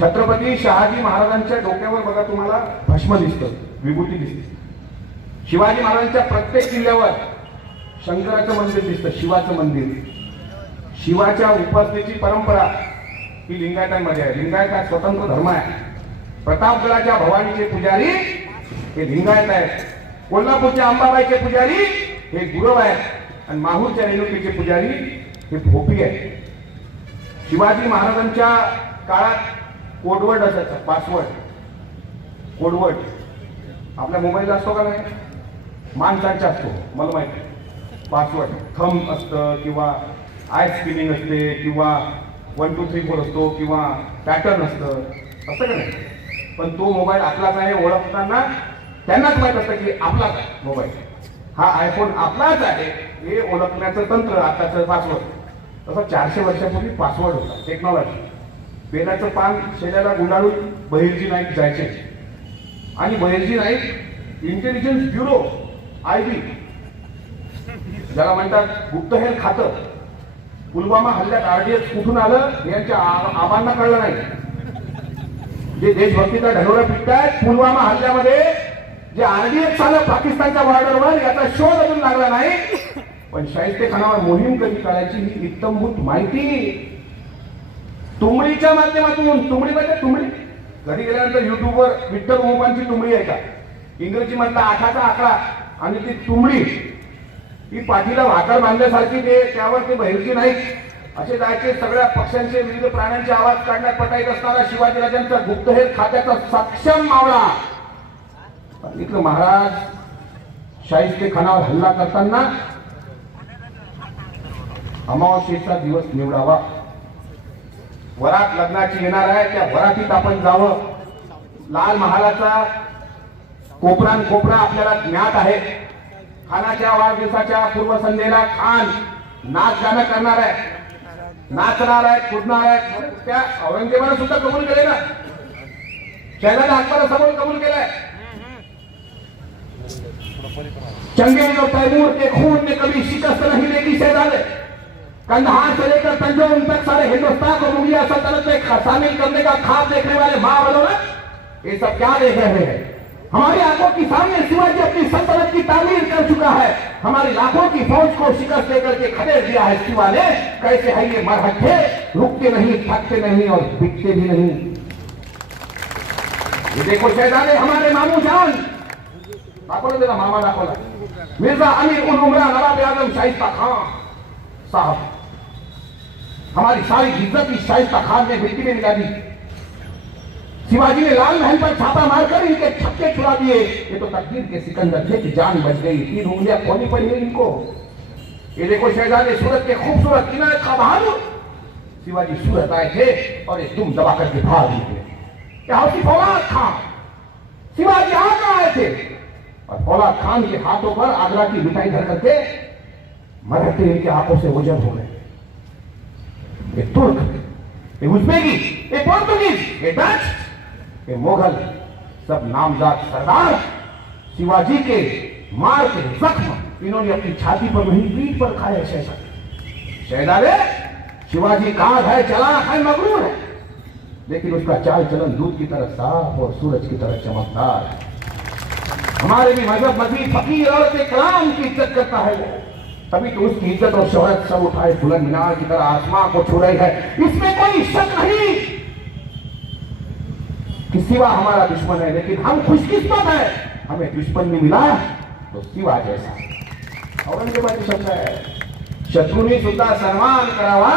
छत्रपती शहाजी महाराजांच्या डोक्यावर बघा तुम्हाला भस्म दिसतं, विभूती दिसते. शिवाजी महाराजांच्या प्रत्येक किल्ल्यावर शंकराचं मंदिर दिसतं, शिवाचं मंदिर. शिवाच्या उपासनेची परंपरा ही लिंगायतांमध्ये आहे. लिंगायत हा स्वतंत्र धर्म आहे. प्रतापगडाच्या भवानीचे पुजारी हे लिंगायत आहेत. कोल्हापूरच्या अंबाबाईचे पुजारी हे गुरव आहेत. आणि माहूरच्या रेणुकीचे पुजारी हे भोपी आहेत. शिवाजी महाराजांच्या काळात कोडवर्ड असायचा, पासवर्ड. कोडवर्ड आपल्या मोबाईलला असतो का नाही? माणसांचा असतो, मला माहिती आहे. पासवर्ड थंब असतं, किंवा आय स्पिनिंग असते, किंवा 1 2 3 4 असतो, किंवा पॅटर्न असतं, असं का नाही? पण तो मोबाईल आपलाच आहे ओळखताना त्यांनाच माहित असतं की आपलाच मोबाईल, हा आयफोन आपलाच आहे हे ओळखण्याचं तंत्र आताचं पासवर्ड. तसं 400 वर्षापूर्वी पासवर्ड होता, टेक्नॉलॉजी. पेनाचं पान शेल्याला गुंडाळून बहिर्जी नाईक जायचे. आणि Bahirji Naik intelligence bureau, IB ज्याला म्हणतात गुप्तहेर खातं, पुलवामा हल्ल्यात RDX कुठून आलं हे यांच्या आबांना कळलं नाही. जे देशभक्तीचा ढलोरा पिटतायत, पुलवामा हल्ल्यामध्ये जे RDX आलं पाकिस्तानच्या बॉर्डरवर, याचा शोध अजून लागला नाही. पण शाहिस्तेखानावर मोहीम कधी करायची ही इत्तमभूत माहिती तुंबडीच्या माध्यमातून. तुंबडी म्हणजे तुंबडी, घरी गेल्यानंतर युट्यूबवर विठ्ठल मोहपांची तुंबडी आहे का? इंग्रजी मधला 8चा आकडा आणि ती तुंबडी ही पाठीला भाकर बांधल्यासारखी, ते त्यावर ते बहिर्जी नाईक असे जायचे. सगळ्या पक्ष्यांचे, विविध प्राण्यांचे आवाज काढण्यात पटाईत असणारा शिवाजीराजांचा गुप्तहेर खात्याचा सक्षम मावळा. सांगितलं महाराज शाहिस्तेखानावर हल्ला करताना अमावस्येचा दिवस निवडावा. वरात लग्नाची येणार आहे, त्या वरातीत आपण जावं. लाल महालाचा कोपरा कोपरा आपल्याला ज्ञात आहे. खानाच्या वाढदिवसाच्या पूर्वसंध्येला खान नाच गाणं करणार आहे, नाचणार आहे, कुदणार आहे. त्या औरंगजेबाने सुद्धा कबूल केले ना, शहजादा अकबरासमोर कबूल केलंय. चंगेज और तैमूर के खून ने कभी शिकस्त नहीं देगी शहजादे. कंधार से लेकर तंजौर तक सारे हिंदुस्तान को मुगलिया सल्तनत में शामिल करने का ख्वाब देखने वाले मां बनो ना, ये सब क्या देख रहे हैं? हमारी आंखों के सामने शिवाजी अपनी सल्तनत की तामीर कर चुका है. हमारी लाखों की फौज को शिकस्त देकर के खदेड़ दिया है शिवा ने. कैसे है ये मरहट्ठे, रुकते नहीं, थकते नहीं और बिकते भी नहीं. ये देखो शहजादे हमारे मामू जान, दाखवलं त्याला मामा दाखवला. मिर्जा अमीर उल उमरा नवाब आजम शाइस्ता खान साहब, हमारी सारी इज्जत इस शाइस्ता खान ने मिट्टी में मिला दी. शिवाजी ने लाल महल पर छापा मारकर इनके छक्के छुड़ा दिए. ये तो तकदीर के सिकंदर थे कि जान बच गई. 3 उंगलियां खोनी पड़ी है इनको. ये देखो शहजादे सूरत के खूबसूरत किनारे का बहादुर. शिवाजी सूरत आए थे और ये दुम दबा करके भाग निकले. हौसी फौलाद खान शिवाजी आगे आए थे और फौलाद खान के हाथों पर आगरा की मिठाई धर करके मराठे इनके आंखों से ओझल हो गए. ये तुर्क, ये उज़्बेकी, ये पोर्तुगीज, ये डच, ये मुगल, सब नामजाद सरदार शिवाजी के मार के जख्म इन्होंने अपनी छाती पर नहीं पीठ पर खाए। शहजादे शिवाजी काग है, चालाक है, मगरूर है, लेकिन उसका चाल चलन दूध की तरह साफ और सूरज की तरह चमकदार है। हमारे भी मजहब मजीद फकीर और कलाम की इज्जत करता है वो, तभी तो उसकी इज्जत और शोहरत सब उठाए बुलंद मीनार की तरह आसमां को छू रही है। इसमें कोई शक नहीं कि सिवा हमारा दुश्मन है, लेकिन हम खुशकिस्मत है, हमें दुश्मन नहीं मिला तो सिवा जैसा। औरंगजेबाचे शब्द आहे, शत्रूंनी सुद्धा सन्मान करावा,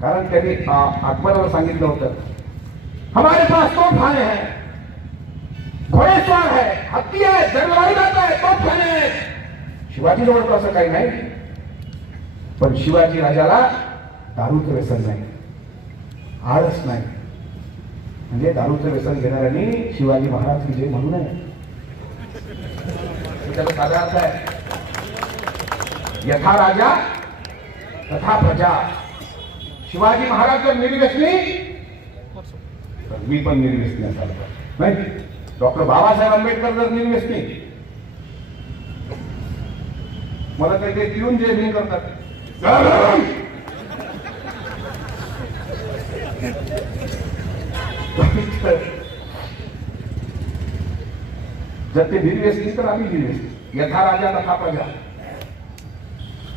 कारण त्यांनी अकबराला सांगितलं होतं, हमारे पास तोफखाने हैं, घोडेस्वार है, हत्ती आहे, जंगलवारी जात आहे, तोफखाने आहेत. शिवाजी जवळ असं काही नाही, पण शिवाजी राजाला दारूचं व्यसन नाही, आळस नाही. म्हणजे दारूचं व्यसन घेणाऱ्यांनी शिवाजी महाराज विजय म्हणू नये. त्याचा साधा अर्थ आहे, यथा राजा तथा प्रजा. शिवाजी महाराज जर निर्व्यसनी तर मी पण निर्व्यसनी असायला पाहिजे, नाही? डॉक्टर बाबासाहेब आंबेडकर जर निर्व्यसनी, मला काही ते पिऊन जे बिन करतात, जर ते निर्व्यसनी तर आम्ही निर्व्यसनी. यथा राजा तथा प्रजा.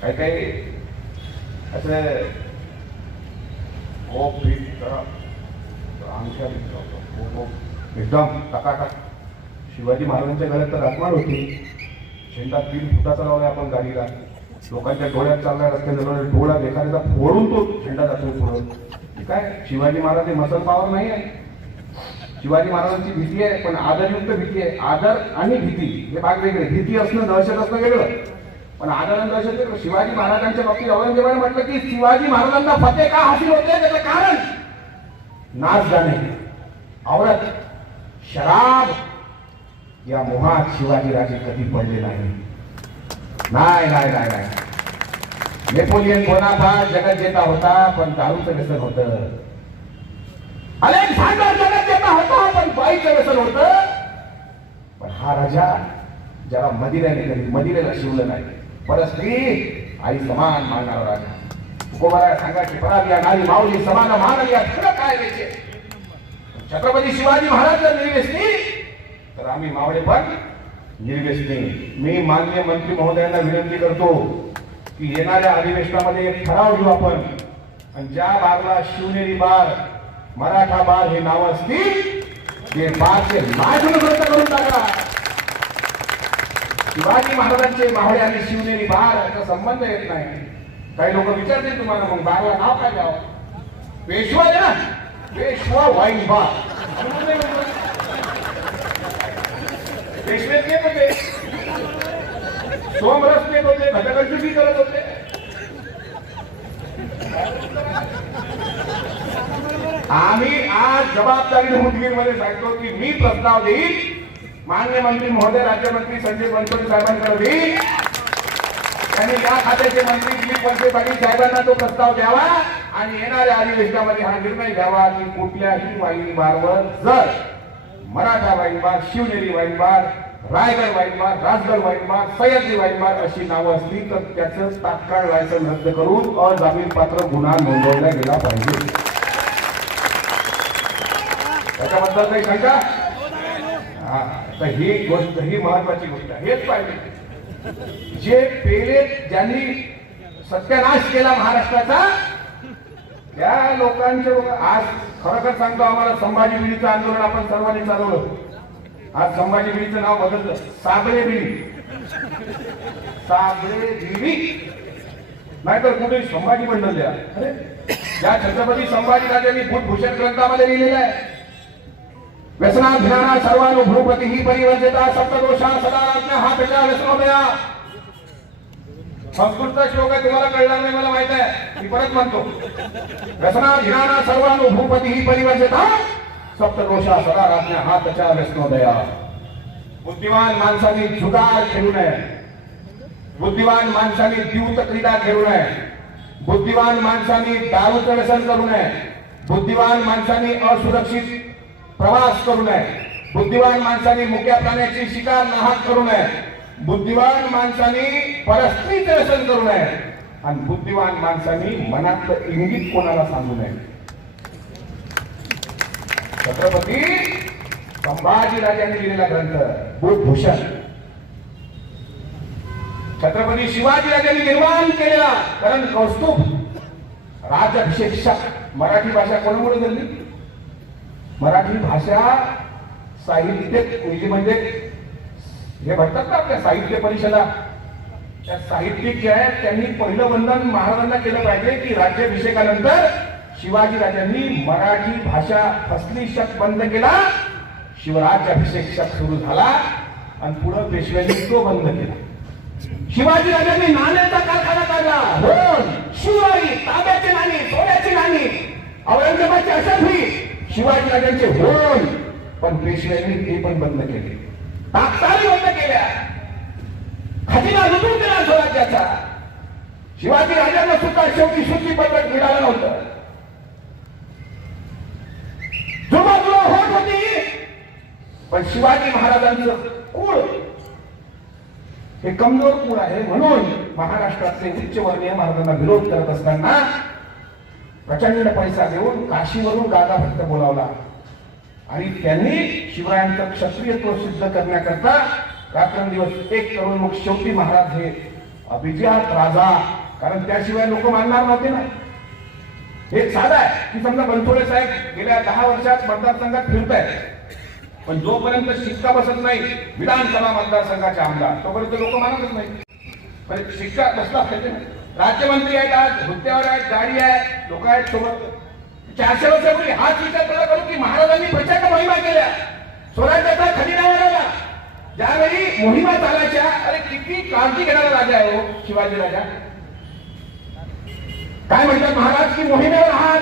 काही काही असं एकदम टकाटक. शिवाजी महाराजांच्या गळ्यात तर रत्नाळ होती, झेंडा 3 फुटाचा लावलाय आपण गाडीला, लोकांच्या डोळ्यात चाललाय, रस्त्याने डोळा एखाद्याचा फोडून तो झेंडा जातो पुढे. काय शिवाजी महाराज हे मसल पावर नाही आहे. शिवाजी महाराजांची भीती आहे, पण आदरयुक्त भीती आहे. आदर आणि भीती हे भाग वेगळे. भीती असणं, दहशत असणं वेगळं, पण आदर आणि दहशत वेगळं. शिवाजी महाराजांच्या बाबतीत औरंगजेबाने म्हटलं की शिवाजी महाराजांना फतेह का हासिल होते, त्याचं कारण नाच गाणे, औरत, शराब या मोहात शिवाजी राजे कधी पडले नाही. नाही नाही नाही नाही. नेपोलियन बोनापार्ट जगत जेता होता, पण दारूचं व्यसन होतं. अलेक्झांडर जगत जेता होता, पण बाईचं व्यसन होतं. पण हा राजा ज्याला मदिनेला शिवलं नाही, परस्त्री आई समान मानणारा राजा. तुकोबाराया सांगायचे, परादिया नारी माऊली समान मान या खरं काय द्यायचे. छत्रपती शिवाजी महाराज जर निर्व्यसनी तर आम्ही मावळे पण निर्व्यसनी. मी माननीय मंत्री महोदयांना विनंती करतो की येणाऱ्या अधिवेशनामध्ये एक ठराव घेऊ आपण, आणि ज्या बारला शिवनेरी बार, मराठा बार हे नाव असतील ते बारचे नाजून रद्द करून टाका. शिवाजी महाराजांचे मावळे आणि शिवनेरी बार याचा संबंध येत नाही. काही लोक विचारतील तुम्हाला, मग बारला नाव काय द्यावं? पेशवा दे ना, पेशवा वाईन बार. पेशवे देत होते, सोमरस देत होते, घटकंचुकी करत होते. आम्ही आज जबाबदारीने मुदगीरमध्ये सांगतो की मी प्रस्ताव देईन, माननीय मंत्री महोदय राज्यमंत्री संजय बनसोडे साहेबांकडे देईन. त्यांनी या खात्याचे मंत्री दिलीप वळसे पाटील साहेबांना तो प्रस्ताव द्यावा आणि येणाऱ्या अधिवेशनामध्ये हा निर्णय घ्यावा की कुठल्याही वाईन बारवर जर मराठा वाईन बार, शिवनेरी वाईन बार, रायगड वाईन बार, राजगड वाईन बार, सह्याद्री वाईन बार अशी नावं असतील तर त्याचं तात्काळ लायसन रद्द करून अजामीन पात्र गुन्हा नोंदवला गेला पाहिजे. त्याच्याबद्दल काही शंका? तर ही गोष्ट, ही महत्वाची गोष्ट आहे. हेच पाहिजे जे पेले ज्यांनी सत्यानाश केला महाराष्ट्राचा त्या लोकांचे. आज खरोखर सांगतो, आम्हाला संभाजी बिडीचं आंदोलन आपण सर्वांनी चालवलं. आज संभाजी बिडीचं नाव बदललं, साबळे बिडी. साबळे बिडी नाहीतर कुठे संभाजी मंडळ द्या. या छत्रपती संभाजी राजांनी भूतभूषण ग्रंथामध्ये लिहिलेलं आहे, व्यसनाभिधाना सर्वानुभूपती ही परिवर्जिता सप्तदोषा सदा राज्ञा हा त्याच्या व्यसनोदया. संस्कृतचा श्लोक आहे, तुम्हाला कळणार नाही मला माहित आहे, मी परत म्हणतो. व्यसनाभिधाना सर्वानुभूपती ही परिवर्जिता सप्तदोषा सदा राज्ञा हा त्याच्या व्यसनोदया. बुद्धिमान माणसांनी जुगार खेळू नये, बुद्धिमान माणसांनी द्यूत क्रीडा खेळू नये, बुद्धिमान माणसांनी दारूचं व्यसन करू नये, बुद्धिवान माणसाने असुरक्षित प्रवास करू नये, बुद्धिवान माणसाने मुक्या प्राण्याची शिकार नाहक करू नये, बुद्धिवान माणसाने परस्त्रीचे व्यसन करू नये आणि बुद्धिवान माणसाने मनातलं इंगित कोणाला सांगू नये. छत्रपती संभाजीराजांनी लिहिलेला ग्रंथ बुधभूषण, छत्रपती शिवाजीराजांनी निर्माण केलेला करण कौस्तुभ राजाभिषेक. मराठी भाषा कोणामुळे झाली? मराठी भाषा साहित्य म्हणजे हे म्हणतात ना आपल्या साहित्य परिषदा, त्या साहित्यिक जे आहेत त्यांनी पहिलं वंदन महाराजांना केलं पाहिजे की राज्याभिषेकानंतर शिवाजीराजांनी मराठी भाषा फसली शक बंद केला, शिवराज्याभिषेक शक सुरू झाला आणि पुढे पेशव्यांनी तो बंद केला. शिवाजीराजांनी नाण्याचा कारखाना काढला, हो शिवाई तांब्याची नाणी, सोन्याची नाणी, औरंगजेबाची अशफी, शिवाजीराजांचे होऊन पण पेशव्यांनी ते पण बंद केले, ताकसारी बंद केल्या, खजिना लुटून दिला स्वराज्याचा. शिवाजी राजांना सुद्धा शेवटी शुद्धी पद्धत मिळालं नव्हतं. जुळवाजुळव होत होती पण शिवाजी महाराजांचं कुळ हे कमजोर कुळ आहे म्हणून महाराष्ट्रातले उच्चवर्णीय महाराजांना विरोध करत असताना प्रचंड पैसा देऊन काशीवरून दादा भक्त बोलावला आणि त्यांनी शिवरायांचं क्षत्रियत्व सिद्ध करण्याकरता रात्रंदिवस एक करून मग शेवटी महाराज हे अभिजात राजा, कारण त्याशिवाय लोक मानणार नव्हते ना. हे साधा आहे की समजा बनसोडे साहेब गेल्या 10 वर्षात मतदारसंघात फिरतायत पण जोपर्यंत शिक्का बसत नाही विधानसभा मतदारसंघाचे आमदार तोपर्यंत लोक मानतच नाही. पण शिक्का बसला पाहिजे. राज्यमंत्री आहेत, आज हुद्द्यावर आहेत, गाडी आहे, लोक आहेत सोबत. 400 वर्षापूर्वी हाच विचार करू की महाराजांनी प्रचंड मोहिमा केल्या, स्वराज्याचा खजिना वाढवला. ज्यावेळी मोहिमा चालायच्या, अरे किती काळजी घेणारा राजा आहे हो शिवाजी राजा. काय म्हणतात महाराज की मोहिमेवर आहात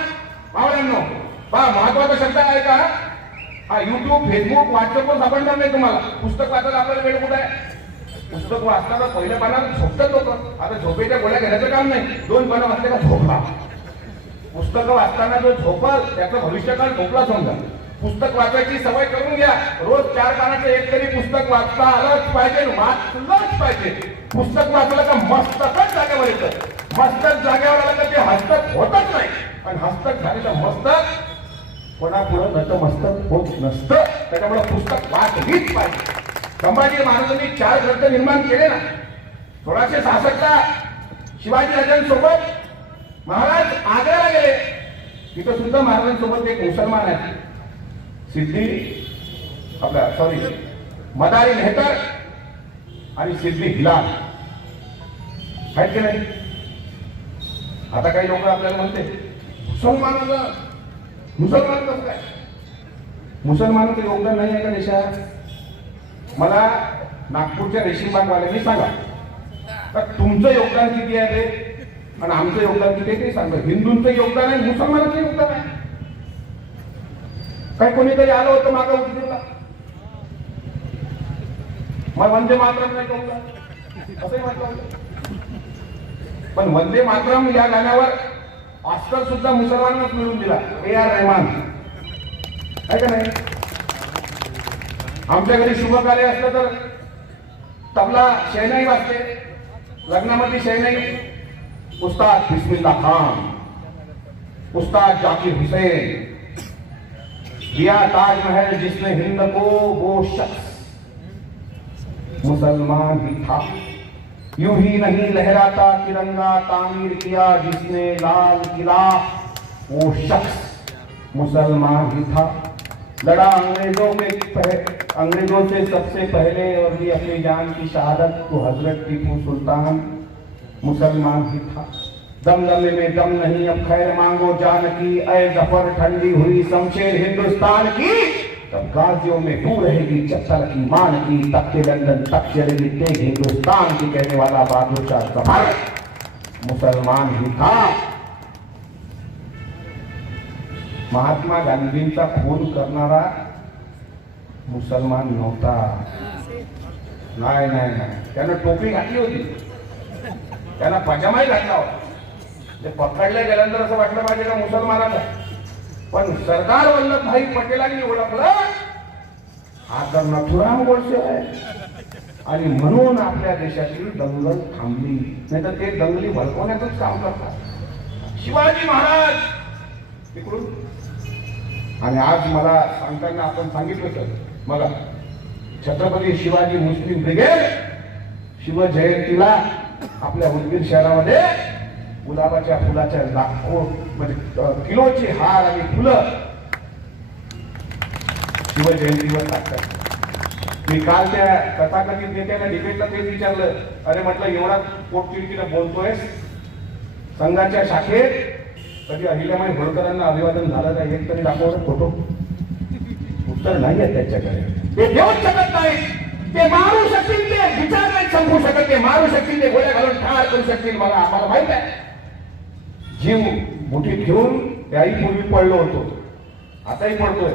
भावरांनो. पहा महत्वाचा शब्द आहे का हा, युट्यूब फेसबुक व्हॉट्सअपवर सापडणार नाही तुम्हाला. पुस्तक वाचायला आपल्याला वेळ कुठे आहे? पुस्तक वाचताना पहिल्या पानात झोपतात लोक. आता झोपेच्या गोळ्या घेण्याचं काम नाही, 2 पानं वाचले का झोपला. पुस्तकं वाचताना जो झोपल त्याचं भविष्यकाळ झोपला समजा. पुस्तक वाचायची सवय करून घ्या. रोज 4 पानाचं एक तरी पुस्तक वाचता आलंच पाहिजे, वाचलंच पाहिजे. पुस्तक वाचलं का मस्तकच जागेवर येतं. मस्तक जागेवर आलं तर ते हस्तक होतच नाही आणि हस्तक झाले तर मस्तक कोणापुढं नतमस्तक होत नसतं. त्याच्यामुळे पुस्तक वाचलीच पाहिजे. संभाजी महाराजांनी 4 ग्रंथ निर्माण केले ना. 1666ला शिवाजी राजांसोबत महाराज आग्र्याला गेले. तिथं सुद्धा महाराजांसोबत एक मुसलमान आहे, सिद्धी आपला मदारी मेहतर आणि सिद्धी हिलाल आहेत की नाही. आता काही लोक आपल्याला म्हणते मुसलमान कसं काय? मुसलमानाचं योगदान नाही आहे का देशात? मला नागपूरच्या रेशीमबागवाल्यांनी सांगा तर तुमचं योगदान किती आहे ते आणि आमचं योगदान किती आहे ते सांगा. हिंदूंचं योगदान आहे, मुसलमानाचं योगदान आहे. काय कोणीतरी आलं होतं मागं उठलेला मग वंदे मातरम नाही कहूंगा असंही म्हटलं होतं. पण वंदे मातरम या गाण्यावर ऑस्कर सुद्धा मुसलमानांनाच मिळवून दिला, A.R. रहमान आहे का नाही. आमच्या घरी शुभ कार्य असलं तर तबला शहनाई वाजते, लग्नामध्ये शहनाई उस्ताद बिस्मिल्ला खान, उस्ताद जाकिर हुसैन. दिया ताजमहल जिसने हिंद को वो शख्स मुसलमान ही था. यूं ही नहीं लहराता तिरंगा तामीर किया जिसने लाल किला, वो शख्स मुसलमान ही था. लड़ा अंग्रेजों से सबसे पहले और भी अपनी जान की शहादत तो हजरत टीपू सुल्तान मुसलमान ही था. दमदमे में दम नहीं अब खैर मांगो जान की, ऐ जफर ठंडी हुई शमशेर हिंदुस्तान की. तब गाजियों में तू रहेगी चत्तर की मान की, तब के लंदन तक चलेगी तेज हिंदुस्तान की. कहने वाला बहादुर शाह जफर मुसलमान ही था. महात्मा गांधींचा फोन करणारा मुसलमान नव्हता. नाही नाही नाही, त्यानं टोपी घातली होती, त्यांना पजामाही घातला होता. ते पकडले गेल्यानंतर असं वाटलं पाहिजे का मुसलमानाचा पण सरदार वल्लभभाई पटेलांनी ओळखलं हा तर नथुराम गोडसे आहे, आणि म्हणून आपल्या देशातील दंगल थांबली. नाही तर ते दंगली भडकवण्याचंच काम करतात. शिवाजी महाराज तिकडून. आणि आज मला सांगताना आपण सांगितलं तर बघा, छत्रपती शिवाजी मुस्लिम ब्रिगेड शिवजयंतीला आपल्या उदगीर शहरामध्ये गुलाबाच्या फुलाच्या लाखो म्हणजे किलोची हार आणि फुलं शिवजयंतीवर टाकतात. मी काल त्या तथाकथित नेत्याला डिबेटला तेच विचारलं, अरे म्हटलं एवढा पोटतिडकीनं बोलतोय, संघाच्या शाखेत कधी अहिल्याबाई होळकरांना अभिवादन झालं का, एक तरी दाखवलं फोटो? उत्तर नाही आहे त्याच्याकडे. ते देऊच शकत नाही, ते मारू शकतील, ते विचार नाही संपू शकत, ते मारू शकतील, ते गोळ्या घालून ठार करू शकतील. मला आम्हाला माहित आहे, जीव मुठीत घेऊन त्याही पूर्वी पडलो होतो, आताही पडतोय.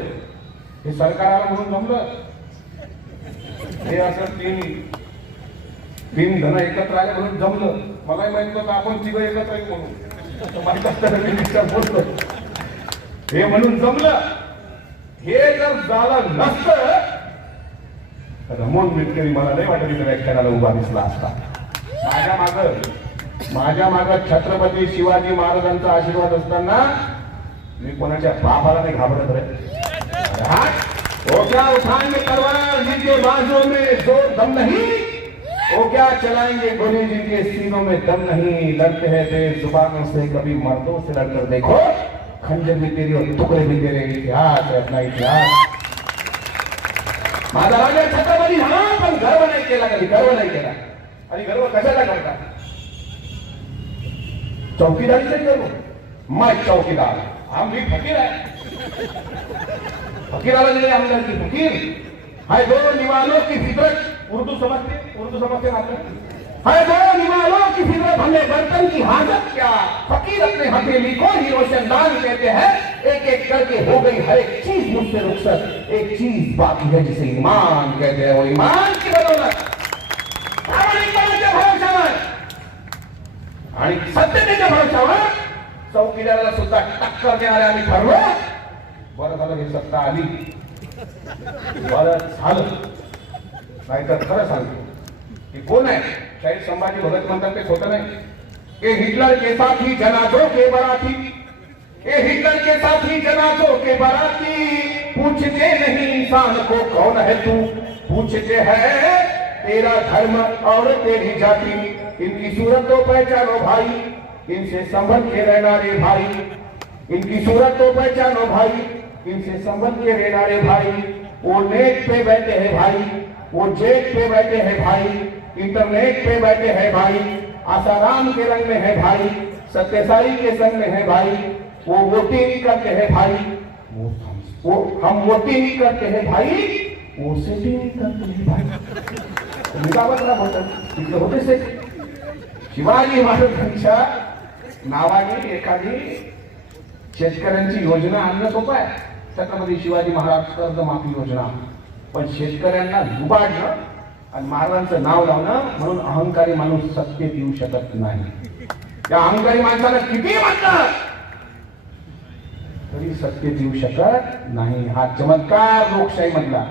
हे सरकाराला म्हणून जमलं. हे असं तीन जण एकत्र आले म्हणून जमलं. मलाही माहित होतं आपण तिघं एकत्र येऊ म्हणून, माहित असताना मी विचार बोललो. हे म्हणून जमलं. हे जर झालं नसतं तर रमोन मिटकरी मला नाही वाटत इथे व्याख्यानाला उभा दिसला असता. माझ्या माग छत्रपती शिवाजी महाराजांचा आशीर्वाद असताना मी कोणाच्या बापाला नाही घाबरत रे. वो क्या उठाएंगे तलवार जिनके बाजू में जोर दम नहीं, वो क्या चलाएंगे गोली जिनके सीनों में दम नहीं. लड़ते हैं बेजुबानों से, कभी मर्दों से लड़कर देखो, खंजर भी तेरी और टुकड़े भी तेरे. इतिहास है अपना इतिहास. माझा राजा छत्रपती हा, पण गर्व नाही केला कधी, गर्व नाही केला. आणि गर्व कशाला करता? चौकीदारीचा गर्व. मैं चौकीदार, हम भी फकीर आहे. फकीराला दिले आमदार की फकीर है. दो निवालों की फितरत, उर्दू समझते ना आपने? है दो निवालों की फितरत, हमें बर्तन की हाजत क्या. फकीर अपने हथेली को ही रोशनदान कहते हैं. एक एक करके हो गई हर एक चीज मुझसे रुखसत, एक चीज बाकी है जिसे ईमान कहते हैं. वो ईमान की बदौलत, प्रामाणिकपणाच्या भरोशावर आणि सत्यतेच्या भरोशावर चौकीदाराला सुद्धा टक्कर देणारे आम्ही ठरलो. बरं झालं ही सत्ता आली, बरं झालं. नाहीतर खरं सांगतो की कोण आहे शाहीर संभाजी भगत म्हणतात ते खोटं नाही. के हिटलर के साथी जनाजों के बराती, के हिटलर के साथी जनाजों के बराती, पूछते नहीं इंसान को कौन है तू, पूछते हैं तेरा धर्म और तेरी जाति. इनकी सूरत तो पहचानो भाई, इनसे संभल के रहना रे भाई. इनकी सूरत तो पहचानो भाई, इनसे संभल के रहना रे भाई. वो नेट पे बैठे हैं भाई, वो जेट पे बैठे हैं भाई, इंटरनेट पे बैठे हैं भाई, आसाराम के रंग में है भाई, सत्यसाई के संग में है भाई. वो वोटिंग करते हैं भाई, वो हम वोटिंग करते हैं भाई, वो सेटिंग करते हैं भाई. निकावतला बोलतात तिकडे होते से. शिवाजी महाराजांच्या नावाने एखादी शेतकऱ्यांची योजना आणणं सोपं आहे. छत्रपती शिवाजी महाराज कर्जमाफी योजना. पण शेतकऱ्यांना लुबाडणं आणि महाराजांचं नाव लावणं म्हणून अहंकारी माणूस सत्तेत येऊ शकत नाही. त्या अहंकारी माणसाला किती म्हणतात तरी सत्तेत येऊ शकत नाही. हा चमत्कार लोकशाही मधला.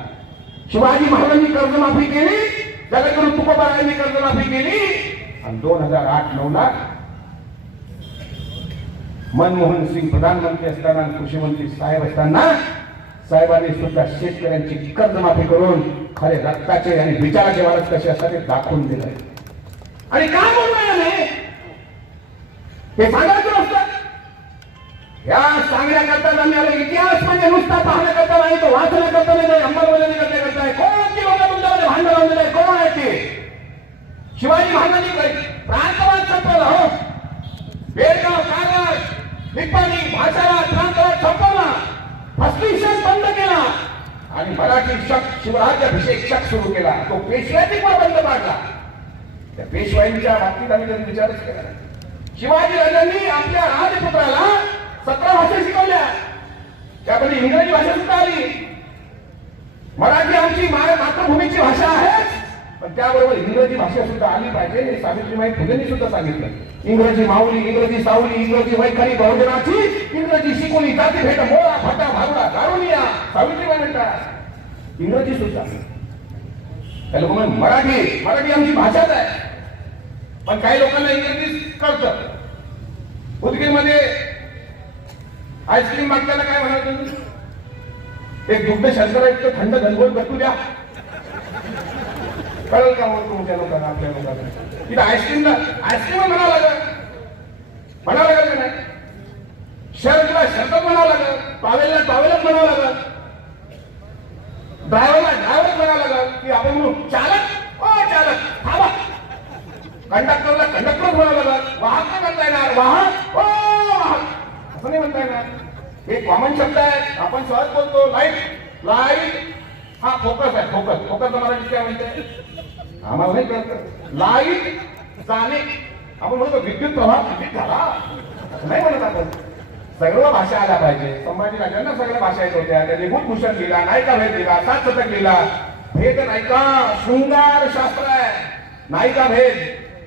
शिवाजी महाराजांनी कर्जमाफी केली, जगद्गुरु तुकोबारायांनी कर्जमाफी केली, आणि 2008-9 ला मनमोहन सिंग प्रधानमंत्री असताना, कृषी मंत्री साहेब असताना साहेबांनी सुद्धा शेतकऱ्यांची कर्जमाफी करून खरे रक्ताचे आणि विचाराचे वारस कसे असतात ते दाखवून दिले. आणि काय बोलणार हे सांगायचं नसतं. या सांगण्याकरता आम्ही इतिहास म्हणजे नुसता पाहण्याकरता नाही, तो वाचण्याकरता नाही, अंमलबजावणी करण्याकरता आहे. कोणती लोक तुमच्यामध्ये भांडण लावलेलं आहे, कोण आहे ते? शिवाजी महाराजांनी प्रांतवाद संपवला. हो, बेळगाव, कारवार, निपाणी भाषाला प्रांतवाद संपवला, फसलिशन बंद केला आणि मराठी शक शिवराज्याभिषेक शक सुरू केला. तो पेशव्यांनी पण बंद पाडला. त्या पेशवाईंच्या बाबतीत आम्ही कधी विचारच केला नाही. शिवाजी राजांनी आपल्या राजपुत्राला 17 भाषा शिकवल्या, त्यामध्ये इंग्रजी भाषा सुद्धा आली. मराठी आमची मातृभूमीची भाषा आहे, पण त्याबरोबर इंग्रजी भाषा सुद्धा आली पाहिजे हे सावित्रीबाई फुलेंनी सुद्धा सांगितलं. इंग्रजी माऊली, इंग्रजी सावली, इंग्रजी वैखरी बहुजनाची, इंग्रजी शिकवली जाती भेट मोळा फटा भारुडा गारुनिया, सावित्रीबाई म्हणतात इंग्रजी सुद्धा. काही लोक म्हणतात मराठी, मराठी आमची भाषाच आहे. पण काही लोकांना इंग्रजी कळतं. उदगीरमध्ये आईस्क्रीम मागताना काय म्हणाल तुम्ही? एक दुग्ध शर्करायुक्त थंड घनघोर कटू द्या. कळलं का मग तुमच्या लोकांना, आपल्या लोकांना? तिथे आईस्क्रीमला आईस्क्रीम म्हणावं लागेल, म्हणावं लागेल का नाही? शर्टला शर्टच म्हणावं लागेल, टॉवेलला टॉवेलच म्हणावं लागेल, ड्रायव्हरला ड्रायव्हरच म्हणावं लागेल की आपण म्हणू चालक ओ चालक थांबा, कंडक्टरला कंडक्टरच म्हणावं लागेल, वाहक नाही म्हणता येणार वाहक ओ वाहक असं नाही म्हणता येणार. हे कॉमन शब्द आहे, आपण सहज बोलतो. लाईट लाईट हा फोकस आहे, फोकस फोकस मराठी काय म्हणते आम्हाला नाही कळत. लाईट जाणे आपण म्हणतो विद्युत प्रवाह विद्युत झाला नाही म्हणत आपण. सर्व भाषा आल्या पाहिजे. संभाजी राजांना सगळ्या भाषा येत होत्या. त्यांनी भूतभूषण लिहिला, नायिका भेद लिहिला, 7 शतक लिहिला. भेद नायिका शृंगार शास्त्र आहे. नायिका भेद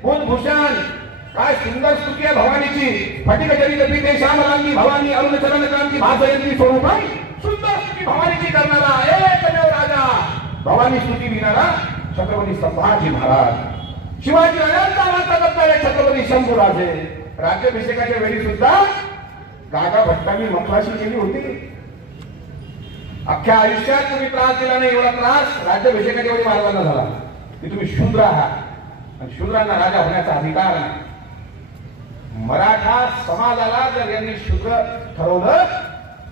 भूतभूषण काय सुंदर स्तुती आहे भवानीची. फटिक चरित पीठे श्यामलांगी भवानी अरुण चरण क्रांती भासयंती स्वरूपाई सुंदर स्तुती भवानीची करणारा एकमेव राजा, भवानी स्तुती लिहिणारा छत्रपती संभाजी महाराज. शिवाजी राजांचा वाचा करणारे छत्रपती शंभूराजे. राज्याभिषेकाच्या वेळी सुद्धा गागा भट्टांनी मफाशी केली होती. अख्ख्या आयुष्यात तुम्ही त्रास दिला नाही एवढा त्रास राज्याभिषेकाच्या वेळी महाराजांना झाला की तुम्ही शूद्र आहात आणि शूद्रांना राजा होण्याचा अधिकार नाही. मराठा समाजाला जर यांनी शूद्र ठरवलं,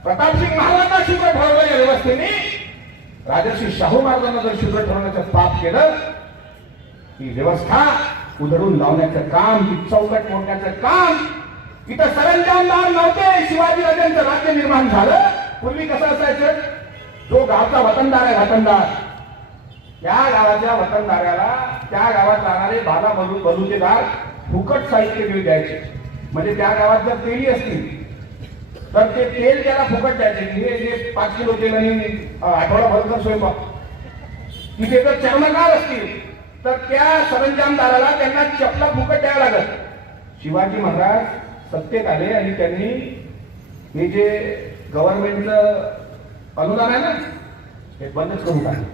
प्रतापसिंग महाराजांना शूद्र ठरवलं या व्यवस्थेने, राजर्षी शाहू महाराजांना जर शूद्र ठरवण्याचं पाप केलं, ही व्यवस्था उधळून लावण्याचं काम, ती चौकट मोडण्याचं काम. इथं सरंजामदार नव्हते. शिवाजी राजांचं राज्य निर्माण झालं. पूर्वी कसं असायचं, जो गावचा वतनदार आहे वतनदार, त्या गावाच्या वतनदाराला त्या गावात राहणारे बाला बलुतेदार फुकट साहित्य देऊ द्यायचे. म्हणजे त्या गावात जर तेली असतील तर ते तेल त्याला फुकट द्यायचे. हे 5 किलो तेल आणि आठवडाभर कर स्वयंपाक. तिथे जर चर्मकार असतील तर त्या सरंजामदाराला त्यांना चपला फुकट द्यावं लागत. शिवाजी महाराज सत्तेत आले आणि त्यांनी हे जे गव्हर्नमेंटचं अनुदान आहे ना हे बंदच करून टाकलं.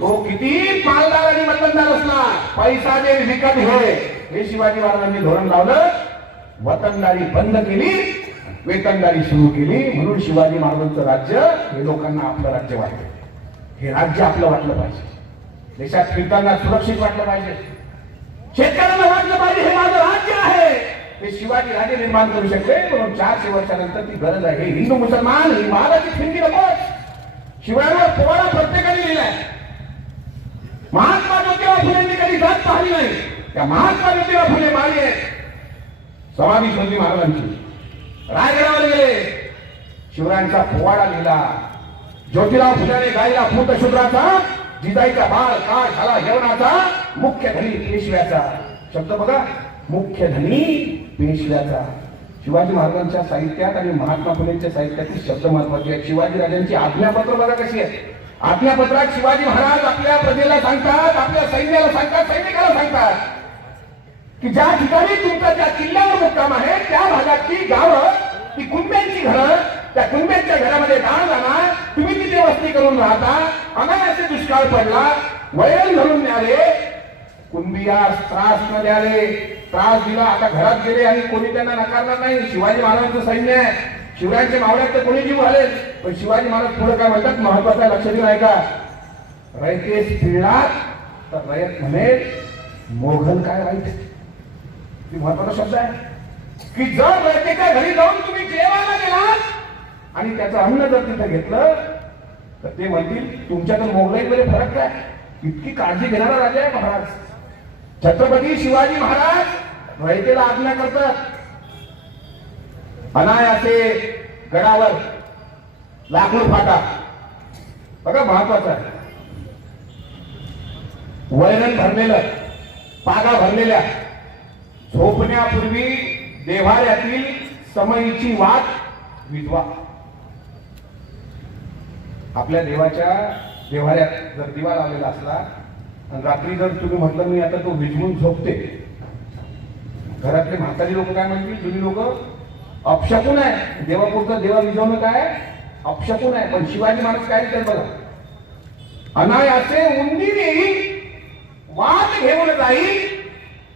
तो किती मालदार आणि वतनदार असला, पैसा दे विकत घे, हे शिवाजी महाराजांनी धोरण लावलं. वतनदारी बंद केली, वेतनदारी सुरू केली. म्हणून शिवाजी महाराजांचं राज्य हे लोकांना आपलं राज्य वाटलं. हे राज्य आपलं वाटलं पाहिजे. देशात फिरताना सुरक्षित वाटलं पाहिजे. शेतकऱ्यांना वाटलं पाहिजे हे माझं राज्य आहे. हे शिवाजी राजे निर्माण करू शकले. म्हणून 400 वर्षानंतर ती गरज आहे. हिंदू मुसलमान ही महाराजी खिंडी नको. शिवरायांवर पोवाडा प्रत्येकाने लिहिलाय. महात्मा ज्योतिबा फुलेंनी कधी जात पाहिली नाही. त्या महात्मा ज्योतिबा फुले माळी आहेत. समाधी शिवाजी महाराजांची रायगडावर गेले, शिवरायांचा पोवाडा लिहिला. ज्योतिराव फुल्याने गायला पूत शूद्राचा, जिजाईचा बाळ काळ झाला यवनाचा, मुख्य धनी पेशव्याचा. शब्द बघा, मुख्य धनी पेशव्याचा. शिवाजी महाराजांच्या साहित्यात आणि महात्मा फुलेंच्या साहित्यातील शब्द महत्वाचे आहेत. शिवाजी राजांची आज्ञापत्र बघा कशी आहे. आज्ञापत्रात शिवाजी महाराज आपल्या प्रजेला सांगतात, आपल्या सैन्याला सांगतात, सैनिकाला सांगतात की ज्या ठिकाणी तुमचा ज्या किल्ल्यावर मुक्काम आहे त्या भागातली गावं, ती कुंब्यांची घरं, त्या कुंब्यांच्या घरामध्ये दान जाणार, तुम्ही तिथे वस्ती करून राहता. अनायासे दुष्काळ पडला, वैरण घालून न्याले, कुंभियास त्रास न द्याले. त्रास दिला, आता घरात गेले आणि कोणी त्यांना नकारणार नाही. शिवाजी महाराजांचं सैन्य आहे. शिवरायांच्या मावळ्यात तर कोणी जीव घालेल, पण शिवाजी महाराज पुढे काय म्हणतात महत्वाचा, लक्ष देऊन ऐका. रयतेस फिरलात तर रयत म्हणेल मोघल काय वाईट. महत्वाचा शब्द आहे की जर रयतेच्या घरी जाऊन तुम्ही जेवायला गेलात आणि त्याचं अन्न जर तिथं घेतलं तर ते म्हणतील तुमच्याकडे मोगलाईमध्ये फरक काय. इतकी काळजी घेणारा राजा आहे महाराज. छत्रपती शिवाजी महाराज रयतेला आज्ञा करतात. अनायासे गडावर लाकूड फाटा बघा महत्वाचं आहे. वैरण भरलेलं, पागा भरलेल्या, झोपण्यापूर्वी देव्हाऱ्यातील समईची वाट विधवा. आपल्या देवाच्या देव्हाऱ्यात जर दिवा लावलेला असला आणि रात्री जर तुम्ही म्हटलं मी आता तो विझवून झोपते, घरातले म्हातारी लोक काय म्हणतील, जुनी लोक, अपशकुन आहे, देवापुरतं देवा विझवणं काय अपशकुन आहे. पण शिवाजी महाराज काय म्हणतात बघा, अनायासे उंदीर येईल, वाट घेऊन जाईल,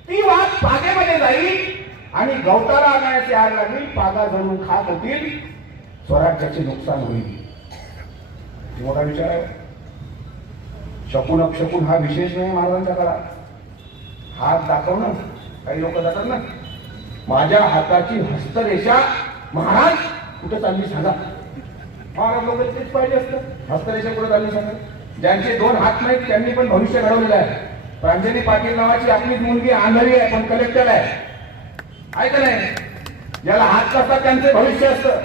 ती वाट पागेमध्ये जाईल आणि गवताला अनायासे आग लागेल, पागा जळून खात होतील, स्वराज्याचे नुकसान होईल. मोठा विचार आहे. शकून अपशकून हा विशेष नाही महाराजांच्या काळात. हात दाखवणं, काही लोक जातात ना, माझ्या हाताची हस्तरेषा महाराज कुठे चालली सांगा. महाराज लोक तेच पाहिजे असतं, हस्तरेषा कुठे चालली सांगा. ज्यांचे दोन हात नाहीत त्यांनी पण भविष्य घडवलेलं आहे. प्रांजली पाटील नावाची आपलीच मुलगी आंधळी आहे पण कलेक्टर आहे का नाही. ज्याला हात नसतात त्यांचे भविष्य असतं.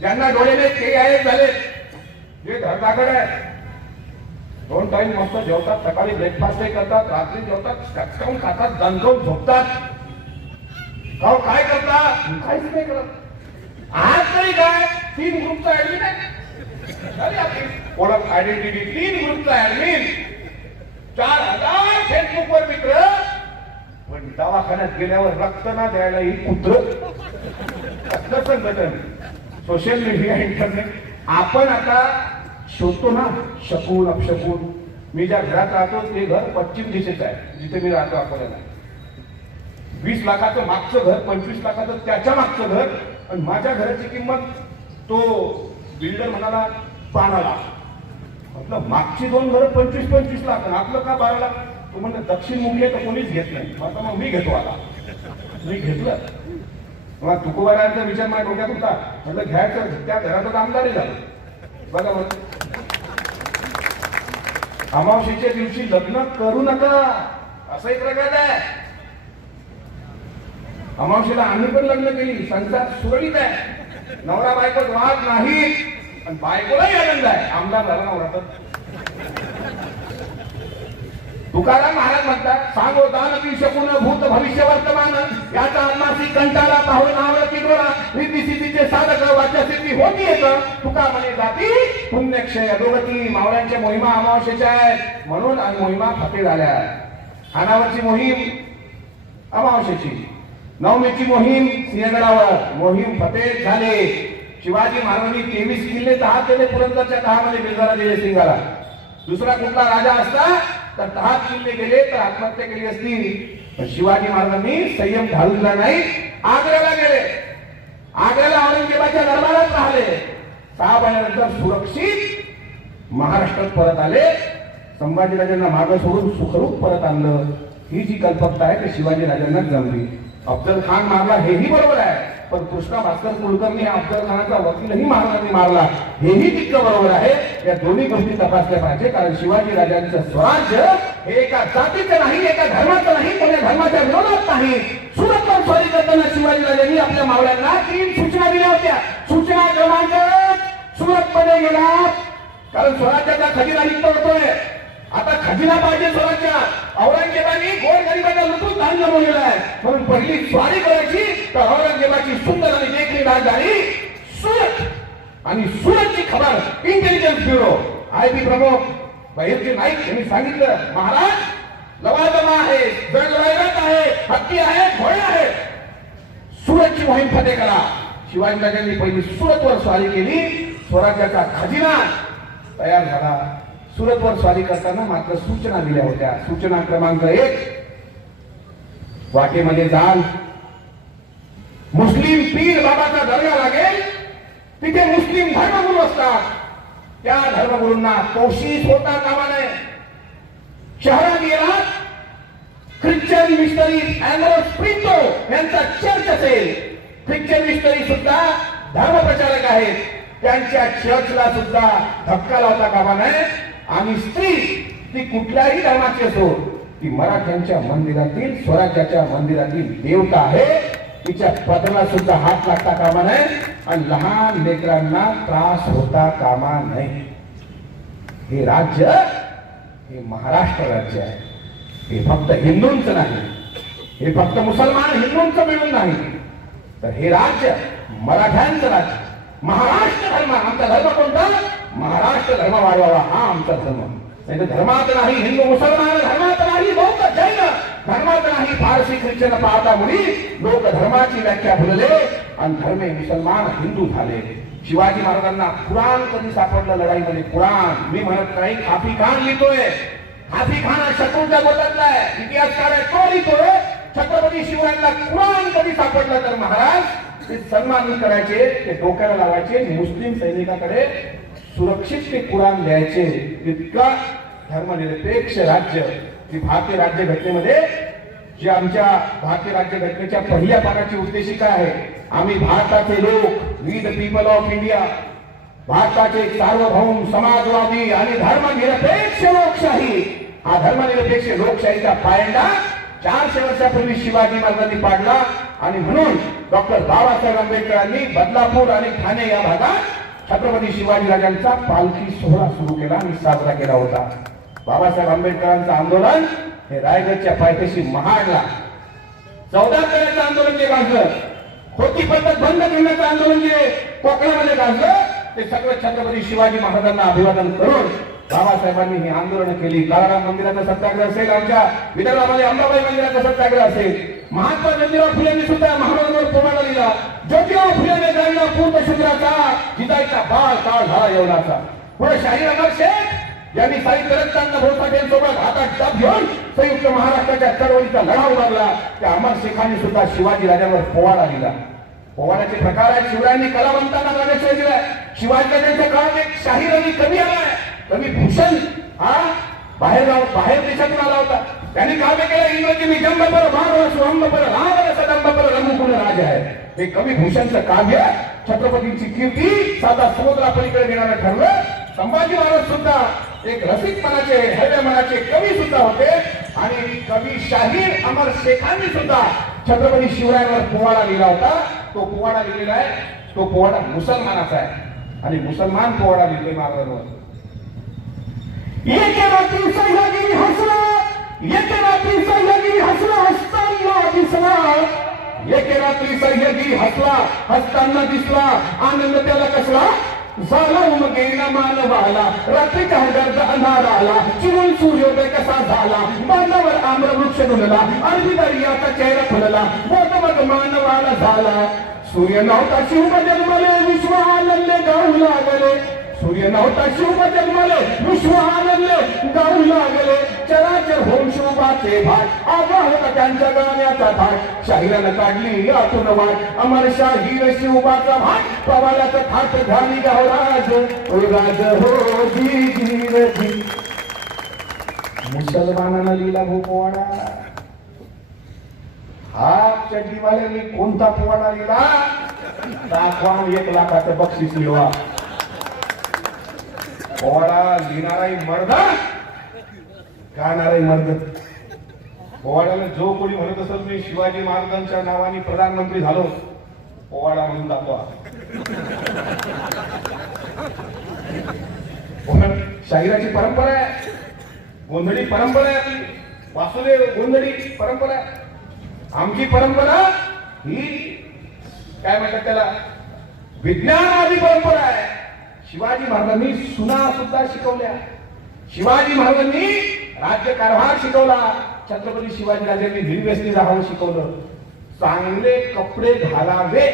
ज्यांना डोळे नाहीत ते आहे झाले, जे धडधाकड आहे. 2 टाइम मस्त जेवतात, सकाळी ब्रेकफास्टही करतात, रात्री जेवतात, कचकावून खातात, दणकवून झोपतात. काय करतात, काहीच नाही करत. आज तरी काय 3 ग्रुपचा ऍडमिन आहे, झाली आपली ओळख, आयडेंटिटी. 3 ग्रुपचा ऍडमिन, 4000 फेसबुकवर मित्र, पण दवाखान्यात गेल्यावर रक्त ना द्यायला ही कुत्र. कसलं संघटन, सोशल मीडिया, इंटरनेट. आपण आता शोधतो ना शकून अपशकून. मी ज्या घरात राहतो ते घर पश्चिम दिशेचं आहे, जिथे मी राहतो अकोल्याला. 20 लाखाचं मागचं घर, 25 लाखाचं त्याच्या मागचं घर, आणि माझ्या घराची किंमत तो बिल्डर म्हणाला 12 लाख. म्हटलं मागची 2 घरं 25-25 लाख, आणि आपलं का 12 लाख. तो म्हणलं दक्षिण मुंबई तर कोणीच घेत नाही. मग मी घेतो आता. मी घेतलं. मग तुकोबारांचा विचार माझ्या डोक्यात होता, म्हटलं घ्यायचं, त्या घरातच आमदारही झालं. बघा मग, अमावस्येच्या दिवशी लग्न करू नका असं एक प्रकार आहे. अमावस्येला आम्ही पण लग्न केली, संसार सुरळीत आहे, नवरा बायकोत वाद नाही, आणि बायकोलाही आनंद आहे. आमदार झाला नवरा तर. तुकाराम महाराज म्हणतात, सांगो दान की शकून भूत भविष्य वर्तमान, याचा आत्मासी कंटाळा पाहून नावर किडोळा, रिद्धी सिद्धीचे साधक वाच्या सिद्धी होती येत. तुका म्हणे जाती पुण्यक्षय अधोगती. मावळ्यांच्या मोहिमा अमावस्येच्या आहेत म्हणून, आणि मोहिमा फते झाल्या. खानावरची मोहीम अमावस्येची, नवमीची मोहीम सिंहगडावर, मोहीम फते झाले. शिवाजी महाराजांनी 23 किल्ले 10 केले, पुरंदरच्या 10 मध्ये बिरजाला दिले सिंगाला. दुसरा कुठला राजा असता तर 10 किल्ले गेले तर आत्महत्या केली असती. पण शिवाजी महाराजांनी संयम ढाळू दिला नाही. आग्र्याला गेले, आग्र्याला औरंगजेबाच्या दरबारात राहिले. 6 महिन्यानंतर सुरक्षित महाराष्ट्रात परत आले. संभाजीराजांना मागे सोडून सुखरूप परत आणलं. ही जी कल्पकता आहे ती शिवाजी राजांना जमली. अफजल खान मारला हेही बरोबर आहे, पण कृष्णा भास्कर कुलकर्णी अफजल खानाचा वकीलही महाराजांनी मारला हेही तितकं बरोबर आहे. या दोन्ही गोष्टी तपासल्या पाहिजे, कारण शिवाजी राजांचं स्वराज्य हे एका जातीचं नाही, एका धर्माचं नाही, कोण्या धर्माच्या विरोधात नाही. सुरतवर स्वारी करताना शिवाजी राजांनी आपल्या मावळ्यांना 3 सूचना दिल्या होत्या. सूचना क्रमांक 1, सुरत मध्ये गेला, कारण स्वराज्याचा खजिना रिक्त होतोय. आता खजिना पाहिजे स्वराज्यात. औरंगजेबाने गोरगरिबांना लुटून धान्य जमवलेलं आहे, म्हणून पहिली स्वारी करायची तर औरंगजेबाची सुंदर आणि देखणी राजधानी सुरत. आणि सुरतची खबर इंटेलिजन्स ब्युरो IB प्रमुख बहिर्जी नाईक यांनी सांगितलं, महाराज लवाजमा आहे, जगवैरत आहे, हत्ती आहे, घोडे आहे, सुरतची मोहीम फते करा. शिवाजी राजांनी पहिली सुरतवर स्वारी केली. स्वराज्याचा खजिना तयार झाला. सुरतवर स्वारी करताना मात्र सूचना दिल्या होत्या. सूचना क्रमांक 1, वाटेमध्ये जाल, मुस्लिम पीर बाबाचा दर्गा लागेल, तिथे मुस्लिम धर्मगुरू असतात, त्या धर्मगुरूंना तोशीत होता कामा नये. शहरात गेला, ख्रिश्चन मिशनरी अँग्लोस प्रिंटो यांचा चर्च असेल. ख्रिश्चन मिशनरी सुद्धा धर्मप्रचारक आहेत, त्यांच्या चर्चला सुद्धा धक्का लावता कामा नये. आणि स्त्री ती कुठल्याही धर्माची असो, ती मराठ्यांच्या मंदिरातील, स्वराज्याच्या मंदिरातील देवता आहे, तिच्या पदराला सुद्धा हात लागता कामा नये. आणि लहान लेकरांना त्रास होता कामा नये. हे राज्य हे महाराष्ट्र राज्य आहे. हे फक्त हिंदूंचं नाही, हे फक्त मुसलमान हिंदूंचं मिळून नाही, तर हे राज्य मराठ्यांचं राज्य. महाराष्ट्र धर्म, आमचा धर्म कोणता? महाराष्ट्र धर्म वाढवावा हा आमचा धर्म. नाही तर धर्मात नाही हिंदू मुसलमान, धर्मात नाही बौद्ध जैन, धर्मात नाही पारसी ख्रिश्चन पाहता मुली लोक धर्माची व्याख्या भुलले आणि धर्मे मुसलमान हिंदू झाले. शिवाजी महाराजांना कुराण कधी सापडलं लढाईमध्ये? कुराण मी म्हणत नाही, हाफी खान लिहितोय. हाफी खान हा शत्रूच्या गोटातला आहे, इतिहासकार आहे, तो लिहितोय छत्रपती शिवरायांना कुराण कधी सापडलं तर महाराज ते सन्मान करायचे, ते डोक्याला लावायचे, मुस्लिम सैनिकाकडे सुरक्षित ते कुराण द्यायचे. इतका धर्मनिरपेक्ष राज्य की भारतीय राज्यघटनेमध्ये जी आमच्या भारतीय राज्यघटनेच्या पहिल्या पानाची उद्देशिका आहे, आम्ही भारताचे लोक, we the people of India, भारताचे सार्वभौम समाजवादी आणि धर्मनिरपेक्ष लोकशाही. हा धर्मनिरपेक्ष लोकशाहीचा पायंडा 400 वर्षापूर्वी शिवाजी महाराजांनी पाडला आणि म्हणून डॉक्टर बाबासाहेब आंबेडकरांनी बदलापूर आणि ठाणे या भागात छत्रपती शिवाजी राजांचा पालखी सोहळा सुरू केला आणि साजरा केला होता. बाबासाहेब आंबेडकरांचं आंदोलन हे रायगडच्या पायथ्याशी महाडला 14 करायचं आंदोलन जे गाजलं, खोटी पद्धत बंद करण्याचं आंदोलन जे कोकणामध्ये गाजलं, ते सगळं छत्रपती शिवाजी महाराजांना अभिवादन करून बाबासाहेबांनी ही आंदोलन केली. काळाराम मंदिराचा सत्याग्रह असेल, आमच्या विदर्भामध्ये अंबाबाई मंदिराचा सत्याग्रह असेल, महात्मा ज्योतिराव फुलेंनी सुद्धा महाराजांवर पोवाडा लिहिला. ज्योतिराव फुलेने गायला पूर्ण शूद्राचा, जिजाईचा बाळ काळ झाला येवनाचा. पुढे शाहीर अमर शेख यांनी साहित्य रत्नांना भोसलेंसोबत हातात डब घेऊन संयुक्त महाराष्ट्राच्या चळवळीचा लढा उभारला. त्या अमर शेखांनी सुद्धा शिवाजी राजांवर पोवाडा लिहिला. पोवाड्याचे प्रकार आहेत. शिवरायांनी कलावंतांना गाण्याशिवाय दिलाय. शिवाजी राजांच्या काळात एक शाहीर आणि कवी आलाय, कवी भूषण. हा बाहेर देशातून आला होता. त्यांनी काव्य केलं, इंग्रजी निजंब पर मानव सुहंब पर राम सदंब पर रघुकुल राज आहे. हे कवी भूषणचं काव्य छत्रपतींची कीर्ती साधा समुद्रा पलीकडे घेणारं ठरलं. संभाजी महाराज सुद्धा एक रसिकपणाचे, हळव्या मनाचे कवी सुद्धा होते आणि कवी शाहीर अमर शेखांनी सुद्धा छत्रपती शिवरायांवर पोवाडा लिहिला होता. तो पोवाडा लिहिलेला आहे, तो पोवाडा मुसलमानाचा आहे आणि मुसलमान पोवाडा लिहितोय महाराजांवर. एके रात्री सह्यागिरी हसला, एके रात्री सह्यागिरी हसला, हसताना दिसला. एके रात्री सह्यागिरी हसला, हसताना दिसला. आनंद त्याला कसला झाला, उमगेना मानवाला. रात्रीच्या गर्द अंधार आला, चिरून सूर्योदय कसा झाला. बांधावर आम्र वृक्ष डुलला, अर्धी दर्याचा चेहरा फुलला. बोधमग मानवाला झाला. सूर्य नव्हता शिव जन्मले, विश्व आनंद गाऊ लागले. सूर्य नव्हता शिव जन्मले, विश्व आनंद गाऊ लागले. चराचर होऊन शोभाचे भाट, आवा होता त्यांच्या गाण्याचा थाट. शाहिरानं काढली आतून वाट, अमर शाहीर शिवबाचा भाट. पवालाचा थाट झाली गावराज, ओ राज हो जी जी जी. मुसलमानांना लिहिला भो पोवाडा. हा चड्डीवाल्यांनी कोणता पोवाडा लिहिला? दाखवा 1 लाखाचं बक्षीस लिहा. पोवाडा लिहिणाराही मर्द, गाणाराही मर्द. पोवाड्याला जो कोणी म्हणत असेल मी शिवाजी महाराजांच्या नावाने प्रधानमंत्री झालो, पोवाडा म्हणून दाखवा. शाहिराची परंपरा आहे, गोंधळी परंपरा आहे आपली, वासुदेव गोंधळी परंपरा आहे. आमची परंपरा ही काय म्हणतात त्याला, विज्ञानवादी परंपरा आहे. शिवाजी महाराजांनी सुना सुद्धा शिकवल्या. शिवाजी महाराजांनी राज्यकारभार शिकवला. छत्रपती शिवाजी राजांनी निर्व्यसनी राहावं शिकवलं. चांगले कपडे घालावे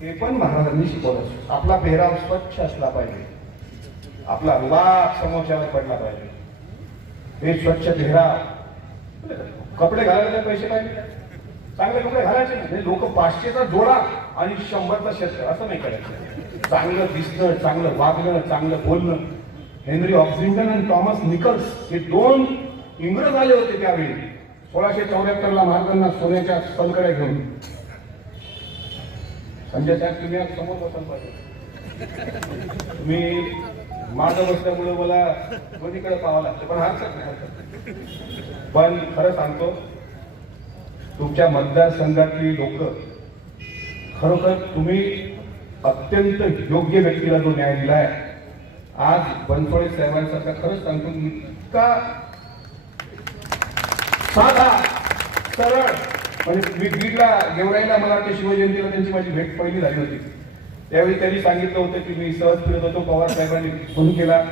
हे पण महाराजांनी शिकवलं. आपला पेहराव स्वच्छ असला पाहिजे, आपला रुबाब समोरच्यावर पडला पाहिजे. हे स्वच्छ पेहराव, कपडे घालायला पैसे पाहिजे, चांगले कपडे घालायचे नाही. लोक 500चा जोडा आणि 100चा शस्त्र असं नाही करायचं. चांगलं दिसणं, चांगलं वागणं, चांगलं बोलणं. हेनरी ऑक्झिंग्टन आणि टॉमस निकल्स हे 2 इंग्रज आले होते त्यावेळी 1674 महाराजांना सोन्याच्या सलकड्या घेऊन. संजय साहेब तुम्ही आज समोर बसायला पाहिजे. मी माझं बसल्यामुळे मला दोन्हीकडे पाहावं लागतं, पण हरकत नाही. पण खरं सांगतो, तुमच्या मतदारसंघातली लोक खरोखर तुम्ही अत्यंत योग्य व्यक्तीला जो न्याय दिलाय. आज बनसोडे साहेबांसारखा खरंच सांगतो इतका साधा सरळ, म्हणजे मी बीडला गेवराईला मला वाटतं शिवजयंतीला त्यांची माझी भेट पहिली झाली होती. त्यावेळी त्यांनी सांगितलं होतं की मी सहज फिरत होतो, पवार साहेबांनी फोन केला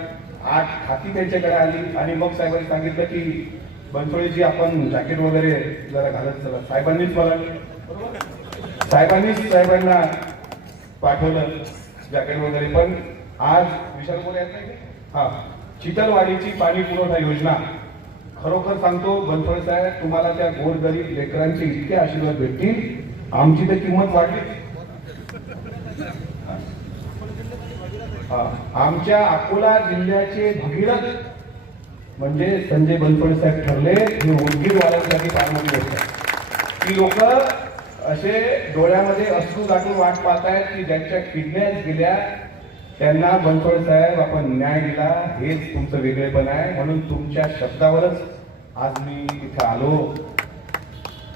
आठ हाती त्यांच्याकडे आली आणि मग साहेबांनी सांगितलं की बनसोडीची आपण जॅकेट वगैरे जरा घालत चला. साहेबांनीच मला साहेबांना पाठवलं जॅकेट वगैरे. पण आज विशाल बोल येत नाही हा चितलवाडीची पाणी पुरवठा योजना खरोखर सांगतो बनसोडे साहेब, तुम्हाला त्या गोरगरीब लेकरांचे इतके आशीर्वाद भेटतील, आमची तर किंमत वाढली. आमच्या अकोला जिल्ह्याचे भगीरथ म्हणजे संजय बनसोडे साहेब ठरले. हे उदगीरवाल्यांसाठी फार मोठी गोष्ट आहे. ती लोक असे डोळ्यामध्ये अश्रू गाठून वाट पाहतायत की ज्यांच्या किडन्याच गेल्या त्यांना बनसोडे साहेब आपण न्याय दिला. हेच तुमचं वेगळेपण आहे. म्हणून तुमच्या शब्दावरच आज मी इथे आलो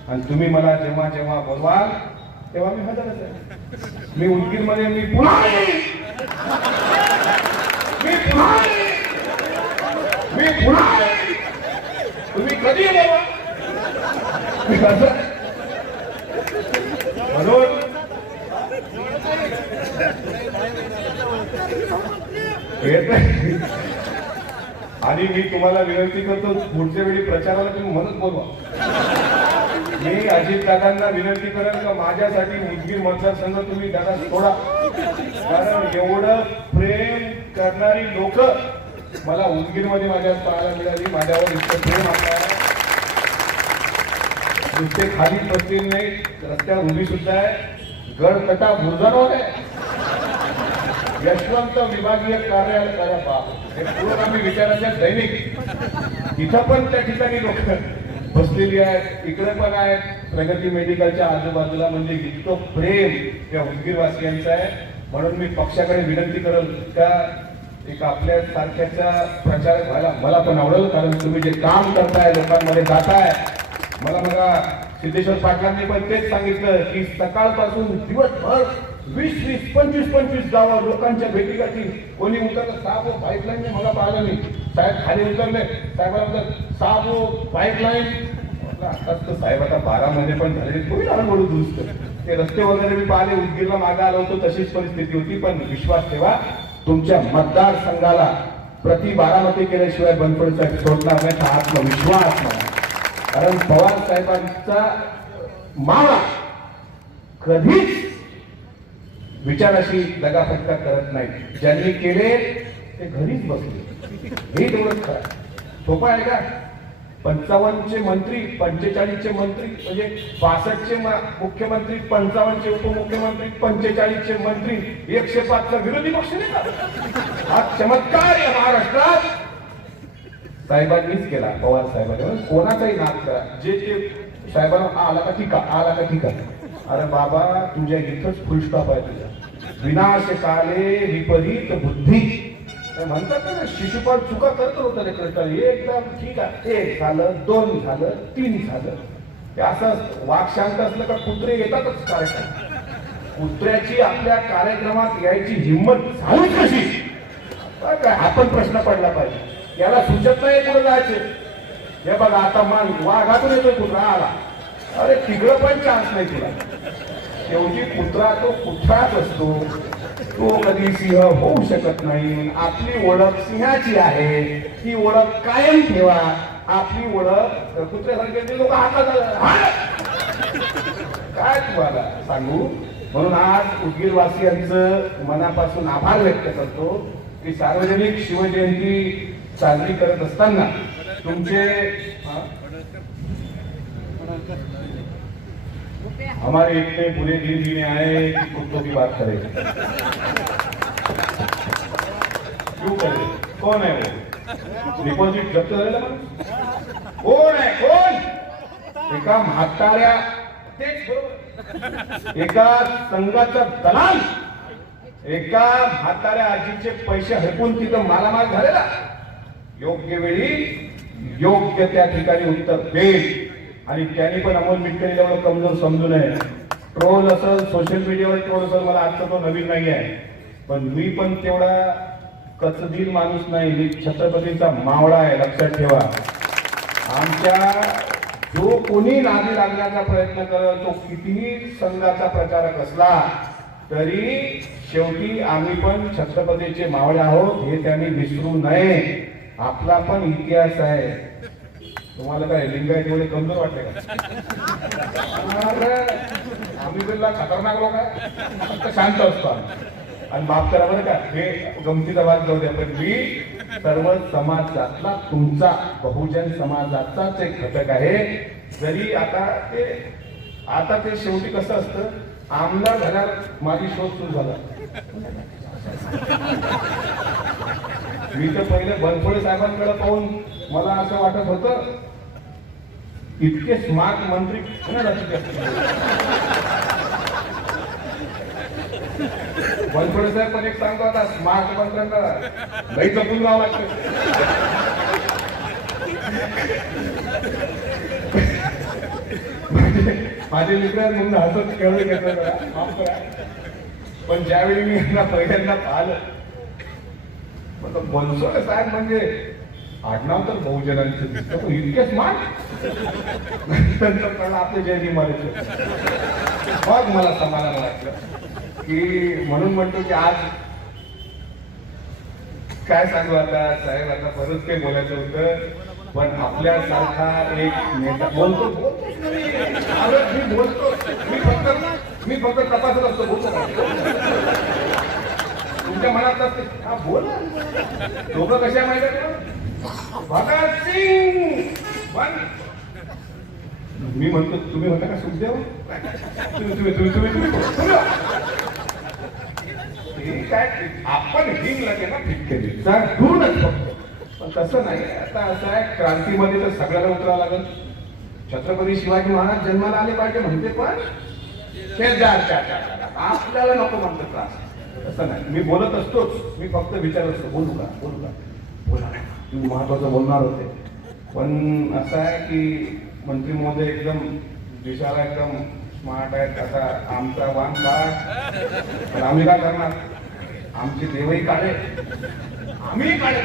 आणि तुम्ही मला जेव्हा जेव्हा बोलवाल तेव्हा मी हजरच आहे. मी उदगीरमध्ये मी पुन्हा तुम्ही कधी बोलवा मी कसं म्हणून आणि मी तुम्हाला विनंती करतो पुढच्या वेळी प्रचाराला तुम्ही म्हणत बोलवा. मी अजित दादांना विनंती करेन का माझ्यासाठी उदगीर मतदारसंघ तुम्ही दादा सोडा. कारण एवढं प्रेम करणारी लोक मला उदगीरमध्ये माझ्या पाहायला मिळाली. माझ्यावर इतकं प्रेम आपल्याला नुसते खाली बसलेली नाही, रस्त्यावर उभी सुद्धा आहे. गडकटा बुरजानवर आहे. यशवंत विभागीय कार्यालय करा बाप हे पूर्वगामी विचाराच्या दैनिक इथं पण त्या ठिकाणी लोक बसलेली आहेत. इकडे पण आहेत प्रगती मेडिकलच्या आजूबाजूला. म्हणजे इतकं प्रेम या उदगीरवासियांचं आहे. म्हणून मी पक्षाकडे विनंती करेल का एक आपल्या सारख्याचा प्रचार व्हायला मला पण आवडेल. कारण तुम्ही जे काम करताय लोकांमध्ये जाताय. मला बघा सिद्धेश्वर पाटलांनी पण तेच सांगितलं की सकाळपासून दिवसभर 20-20, 25-25 गावं लोकांच्या भेटीगाठी. कोणी उतरलं साहेब पाईपलाईन मी मला पाहिलं नाही. साहेब खाली उतरले साहेबांना साहेब पाईपलाईन आता साहेब आता 12 महिने पण झाले कोणी हळूहळू दुरुस्त. ते रस्ते वगैरे मी पाहिले. उदगीरला मागे आलो होतो तशीच परिस्थिती होती. पण विश्वास ठेवा तुमच्या मतदारसंघाला प्रति बारामती केल्याशिवाय बनसोडे साहेब सोडणार नाही हा आत्मविश्वास मला. कारण पवार साहेबांचा माळा कधीच विचाराशी दगाफटका करत नाही. ज्यांनी केले ते घरीच बसले. हे तेवढंच खरं. सोपं आहे का? 55चे मंत्री, 45चे मंत्री म्हणजे 65चे मुख्यमंत्री, 55चे उपमुख्यमंत्री, 45चे मंत्री, 105चा विरोधी पक्ष नाही का? हा चमत्कार या महाराष्ट्रात साहेबांनीच केला. पवार साहेबांनी कोणाचाही नाद करा. जे ते साहेबांना आला का ठीक आहे, आला का ठीक आहे. अरे बाबा तुझ्या इथंच फुलस्टॉप आहे. तुझ्या विनाशकाले विपरीत बुद्धी म्हणतात ना, शिशुपाल चुका करत होता रे कृष्ण. एकदम ठीक आहे, 1 झालं, 2 झालं, 3 झालं. हे असं वाघ शांत असलं का कुत्रे येतातच कार्यक्रम. कुत्र्याची आपल्या कार्यक्रमात यायची हिंमत झाली कशी काय आपण प्रश्न पडला पाहिजे. याला सुचत नाही पुढे जायचे. हे बघा आता मान वाघातून येतोय कुत्रा आला. अरे तिकडं पण चान्स नाही तुला. शेवटी कुत्रा तो कुत्राच असतो. तो कधी सिंह होऊ शकत नाही. आपली ओळख सिंहाची आहे. ती ओळख कायम ठेवा. आपली ओळख कुत्र्यासारखे लोक हातात काय तुम्हाला सांगू. म्हणून आज उदगीरवासियांचं मनापासून आभार व्यक्त करतो की सार्वजनिक शिवजयंती साजरी करत असताना तुमचे हमारे इतने बुरे दिन भी आए कि कुत्तों की बात करें. क्यों करे? कौन है वो? डिपॉझिट जप्त झालेला कोण आहे? कोण? एका म्हाताऱ्या तेच बरोबर एका संघाचा दलाल एका म्हाताऱ्या आजीचे पैसे हरपून तिथं मालामाल झालेला. योग्य वेळी योग्य त्या ठिकाणी उत्तर देईल. आणि त्यांनी पण अमोल मिटकरी एवढं कमजोर समजू नये. ट्रोल असेल सोशल मीडियावर ट्रोल असेल मला आजचा तो नवीन नाही आहे. पण मी पण तेवढा कचदिल माणूस नाही. मी छत्रपतीचा मावळा आहे लक्षात ठेवा. आमच्या जो कोणी नादी लागण्याचा प्रयत्न करत तो कितीही संघाचा प्रचारक असला तरी शेवटी आम्ही पण छत्रपतीचे मावळे आहोत हे त्यांनी विसरू नये. आपला पण इतिहास आहे. तुम्हाला काय लिंगायत एवढे कमजोर वाटले का? आम्ही बिल्ला खतरनाक लोक आहे, फक्त शांत असतो आम्ही. आणि माफ करा बरं का, हे गमतीचा वाद जाऊ द्या, पण मी सर्व समाजातला तुमचा बहुजन समाजाचाच एक घटक आहे. जरी आता ते शेवटी कसं असतं, आमदार झाल्यावर माझी शोध सुरू झाला. मी तर पहिले बनसोडे साहेबांकडे पाहून मला असं वाटत होतं, इतके स्मार्ट मंत्री बनसोडे साहेब पण एक सांगतो, आता स्मार्ट मंत्र्यांना लई जपून जावं लागतं. माझे मित्र म्हणून हसत खेळले घेतलं, माफ करा. पण ज्यावेळी मी यांना पहिल्यांदा पाहिलं, बनसोडे साहेब म्हणजे आडनाव तर बहुजनांचं दिसतं, इतके स्मार्ट. नंतर कळलं आपले जयजी मारायचे. मग मला समाधान वाटलं की, म्हणून म्हणतो की आज काय सांगू आता साहेब, आता बरंच काही बोलायचं होतं, पण आपल्यासारखा एक नेता बोलतो. मी फक्त तपासत असतो, बोलतो तुमच्या मनात असते. हा बोल, लोक कशा माहिती आहे, भगतसिंग पण मी म्हणतो तुम्ही होता का सुखदेव, काय आपण हिंग लागे ना फिट केली दूरच फक्त. पण तसं नाही. आता असं आहे, क्रांतीमध्ये तर सगळ्याला उतरावं लागेल. छत्रपती शिवाजी महाराज जन्माला आले पाहिजे म्हणते, पण आपल्याला नको म्हणतो त्रास. तसं नाही, मी बोलत असतोच, मी फक्त विचारत असतो, बोलू का बोलू का बोला. तुम्ही महत्वाचं बोलणार होते. पण असं आहे की मंत्री महोदय एकदम दिसायला एकदम स्मार्ट आहेत. आता आमचा वाण काढ, तर आम्ही काय करणार, आमचे देवही काढे, आम्ही काढे.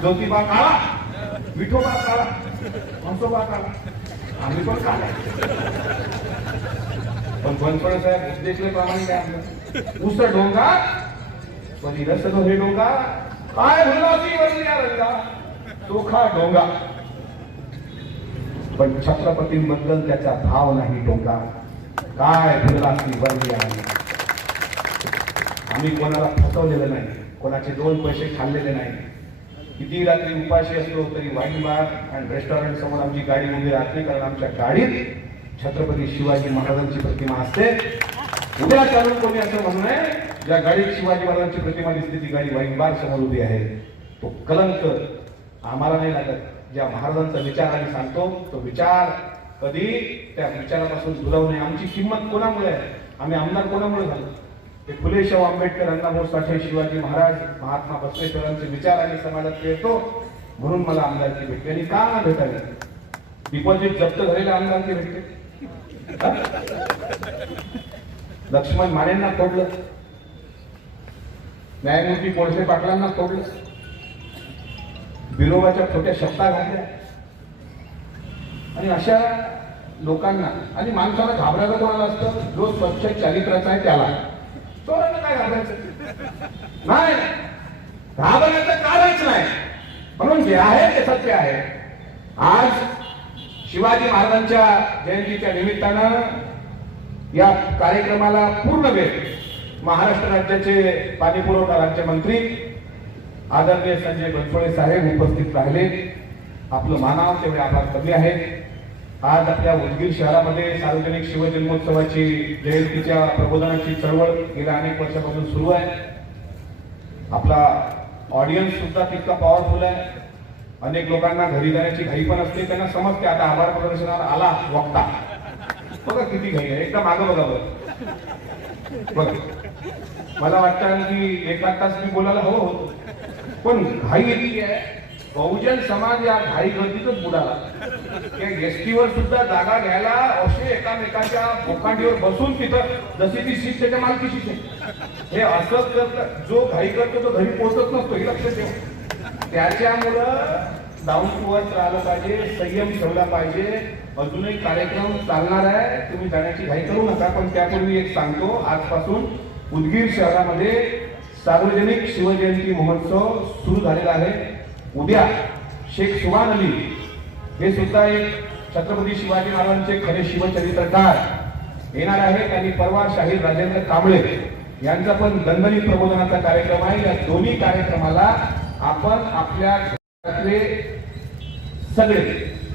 ज्योतिबा काढा, विठोबा काढा, म्हसोबा काढा, आम्ही पण काढा. पण बनसोडे साहेब उद्देशल्याप्रमाणे काय आपलं उस डोंगा पण रस हे डोंगा काय भुलासी वरल्या रंगा चोखा डोंगा. पण छत्रपतींबद्दल त्याचा भाव नाही डोंगा. काय भुलासी वरल्या. आम्ही कोणाला फसवलेलं नाही, कोणाचे 2 पैसे खाल्लेले नाही. किती रात्री उपाशी असतो तरी वाईन बार आणि रेस्टॉरंट समोर आमची गाडी उभी राहते, कारण आमच्या गाडीत छत्रपती शिवाजी महाराजांची प्रतिमा असते. उद्या चालून कोणी असं म्हणू नये, ज्या गाडीत शिवाजी महाराजांची प्रतिमा दिसते ती गाडी वाईन बार समोर उभी आहे. तो कलंक आम्हाला नाही लागत. ज्या महाराजांचा विचार आम्ही सांगतो, तो विचार कधी त्या विचारापासून दुरावू नये. आमची किंमत कोणामुळे आहे, आम्ही आमदार कोणामुळे झालो, ते फुले शाहू आंबेडकर, अण्णाभाऊ साठे, शिवाजी महाराज, महात्मा बसवेश्वरांचे विचार आणि समाजात येतो, म्हणून मला आमदारकी भेटली. आणि का ना भेटायला, डिपॉझिट जप्त झालेल्या आमदारकी भेटते. लक्ष्मण मानेंना तोडलं, न्यायमूर्ती कोळसे पाटलांना तोडलं, विनोबाच्या छोट्या शब्दा घातल्या. आणि अशा लोकांना, आणि माणसाला घाबरायचं कोणाला असतं, जो स्वच्छ चारित्र्याचा आहे त्याला. चोरांना काय घाबरायचं नाही, घाबरण्याचं कारणच नाही. म्हणून जे आहे ते सत्य आहे. आज शिवाजी महाराजांच्या जयंतीच्या निमित्तानं या कार्यक्रमाला पूर्ण वेळ महाराष्ट्र राज्याचे पाणी पुरवठा राज्यमंत्री आदरणीय संजय बनसोडे साहेब उपस्थित राहिले. आपलं मानाव तेवढे आभार कमी आहेत. आज आपल्या उदगीर शहरामध्ये सार्वजनिक शिवजन्मोत्सवाची जयंतीच्या प्रबोधनाची चळवळ गेल्या अनेक वर्षापासून सुरू आहे. आपला ऑडियन्स सुद्धा तितका पॉवरफुल आहे. अनेक लोकांना घरी जाण्याची घाई पण असते, त्यांना समजते आता आभार प्रदर्शनाला आला वक्ता, बघा किती घाई आहे, एकदा मागं बघा बघ. मला वाटतं की 1 तास मी बोलायला हवं होतं, पण घाई इतकी आहे. बहुजन समाज या घाई गर्दीतच बुडाला. त्या एसटीवर सुद्धा जागा घ्यायला असे एकामेकाच्या बोकांडीवर बसून तिथं जशी ती सीट त्याच्या मालकीशीच आहे. हे असंच करत, जो घाई करतो तो घरी पोहोचत नसतो, हे लक्षात ठेव. त्याच्यामुळं डाऊन टू अर्थ राहिलं पाहिजे, संयम ठेवला पाहिजे. अजूनही कार्यक्रम चालणार आहे, तुम्ही जाण्याची घाई करू नका. पण त्यापूर्वी एक सांगतो, आजपासून उदगीर शहरामध्ये सार्वजनिक शिवजयंती महोत्सव सुरू झालेला आहे. उद्या शेख सुभान अली हे सुद्धा एक छत्रपती शिवाजी महाराजांचे खरे शिवचरित्रकार येणार आहेत आणि परवा शाहीर राजेंद्र कांबळे यांचा पण दणदणीत प्रबोधनाचा कार्यक्रम आहे. या दोन्ही कार्यक्रमाला आपण आपल्या घरातले सगळे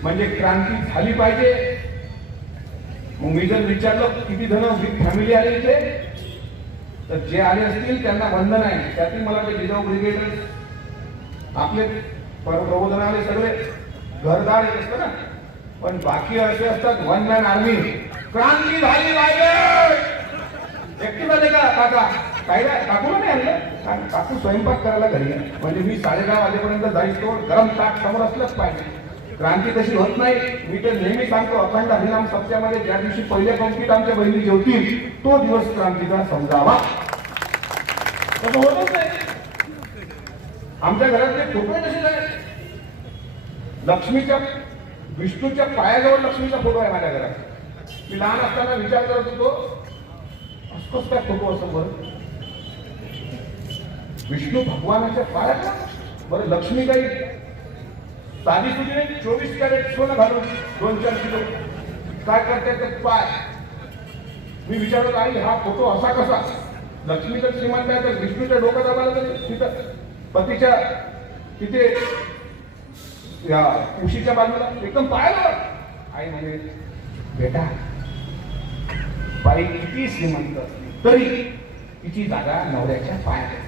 म्हणजे क्रांती झाली पाहिजे. मग मी जर विचारलं किती जण विथ फॅमिली आले इथे, तर जे आले असतील त्यांना वंदन आहे. त्यातील मला वाटतं जिजाऊ ब्रिगेडर्स आपले प्रबोधनाले सगळे घरदार येत असतं ना, पण बाकी असे असतात वन मॅन आर्मी. क्रांती झाली पाहिजे. एकटी झाले का काका? काय काकूला नाही आणलं, काकू स्वयंपाक करायला घरी आहे. म्हणजे मी 10:30 वाजेपर्यंत जाईस तो गरम ताट समोर असलंच पाहिजे. क्रांती तशी होत नाही. मी तर नेहमी सांगतो, अखंड हरिनाम सप्त्यामध्ये ज्या दिवशी पहिल्या पंक्तीत आमच्या बहिणी जेवतील तो दिवस क्रांतीचा समजावा. तसं होतच नाही. आमच्या घरातले फोटो तसेच आहेत. लक्ष्मीच्या विष्णूच्या पायाजवळ लक्ष्मीचा फोटो आहे माझ्या घरात. मी लहान असताना विचार करत होतो, असतोच काय फोटो असं बरं, विष्णू भगवानाच्या पायात बरं लक्ष्मी काही साधी सुधी नाही, 24 कॅरेट सोनं घालून 2-4 किलो काय करते ते पाय. मी विचारत आई हा फोटो असा कसा? लक्ष्मी तर श्रीमंत आहे, तर विष्णूच्या डोक्यात आला तर तिथं पतीच्या तिथे या उशीच्या बाजूला एकदम पायाला. आई म्हणे बेटा, बाई किती श्रीमंत असली तरी तिची जागा नवऱ्याच्या पायात.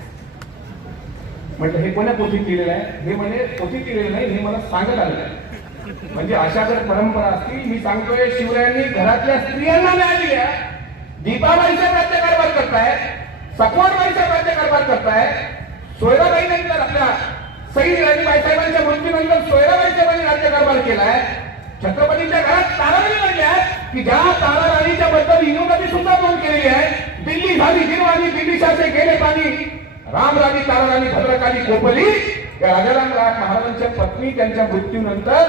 म्हटलं हे कोणा पोथीत केलेलं आहे? हे म्हणे पोथीत केलेलं नाही, हे मला सांगत आलेलं आहे. म्हणजे अशा जर परंपरा असतील, मी सांगतोय शिवरायांनी घरातल्या स्त्रियांना न्याय दिल्या. दीपाबाईचा राज्यकारभार करताय, सकवारबाईचा राज्यकारभार करताय, सोयराबाई नंतर आपल्या सई राणीबाई साहेबांच्या मृत्यूनंतर सोयराबाईच्या बाईंनी राज्यकारभार केलाय. छत्रपतींच्या घरात ताराराणी म्हणल्या की ज्या ताराराणीच्या बद्दल विनोदाची सुद्धा नोंद केलेली आहे. दिल्ली झाली गिरवाणी, दिल्लीशाचे गेले पाणी, रामराणी ताराराणी भद्रकाली कोपली. या राजाराम महाराजांच्या पत्नी त्यांच्या मृत्यूनंतर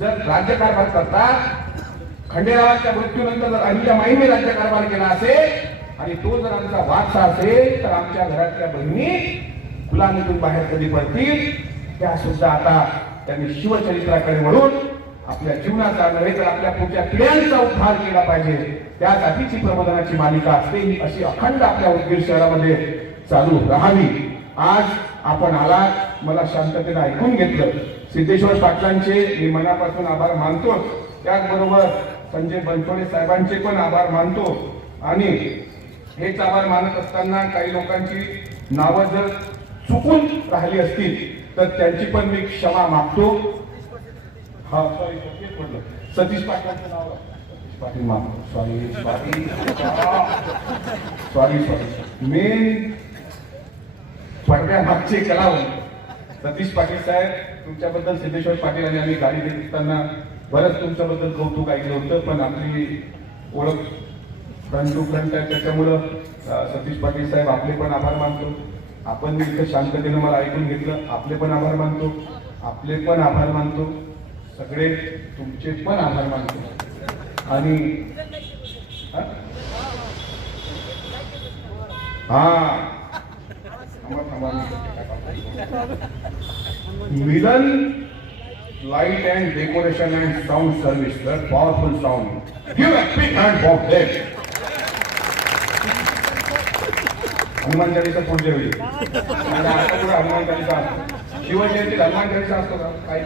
जर राज्यकारभार करतात, खंडेरावांच्या मृत्यूनंतर जर अहिल्यामाईंनी राज्यकारभार केला असेल आणि तो जर आमचा वारसा असेल, तर आमच्या घरातल्या बहिणी गुलामीतून बाहेर कधी पडतील त्या सुद्धा आता त्यांनी शिवचरित्राकडे वळून आपल्या जीवनाचा नव्हे तर आपल्या पुढच्या पिढ्यांचा उद्धार केला पाहिजे. त्यासाठीची प्रबोधनाची मालिका असते, ही अशी अखंड आपल्या उदगीर शहरामध्ये चालू राहावी. आज आपण आलात, मला शांततेने ऐकून घेतलं. सिद्धेश्वर पाटलांचे मी मनापासून आभार मानतो. त्याचबरोबर संजय बनसोडे साहेबांचे पण आभार मानतो. आणि हेच आभार मानत असताना काही लोकांची नावं जर चुकून राहिली असतील तर त्यांची पण मी क्षमा मागतो. हा सॉरी म्हटलं, सतीश पाटलांचं नाव सतीश पाटील मागतो. सॉरी मेन पडद्यामागचे कलावंत सतीश पाटील साहेब, तुमच्याबद्दल सिद्धेश्वर पाटील आणि आम्ही गाडी देत असताना बरंच तुमच्याबद्दल कौतुक ऐकलं होतं. पण आपली ओळख फ्रंट टू फ्रंट आहे, त्याच्यामुळं सतीश पाटील साहेब आपले पण आभार मानतो. आपण मी इथं शांततेनं मला ऐकून घेतलं, आपले पण आभार मानतो. आपले पण आभार मानतो. सगळे तुमचे पण आभार मानतो. आणि Milan light and decoration and sound service, powerful sound. Give a big hand for them. Hanuman Chalisa पुढच्या वेळी आता पुढे हनुमान चालीसा असतो. शिवजयंती हनुमान चालीसा असतो का? काही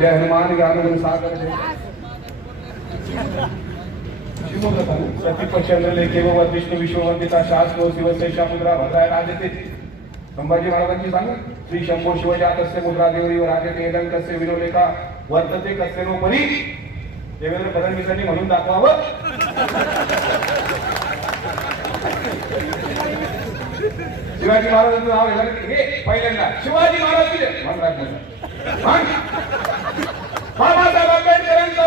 जय हनुमान ज्ञान सागर प्रतिपचंद्र लेखे व विष्णू विश्ववंदिता शास्त्र शिवशैषा मुद्रा भद्राय राजते. संभाजी महाराजांची सांगू, श्री शंभो शिवजातस्य मुद्रा देवरी व राजते कस्य विनोलेखा वर्तते कस्य नो परी. देवेंद्र फडणवीसांनी म्हणून दाखवावं. शिवाजी महाराजांचं नाव हे पहिल्यांदा शिवाजी महाराज बाबासाहेब आंबेडकरांचा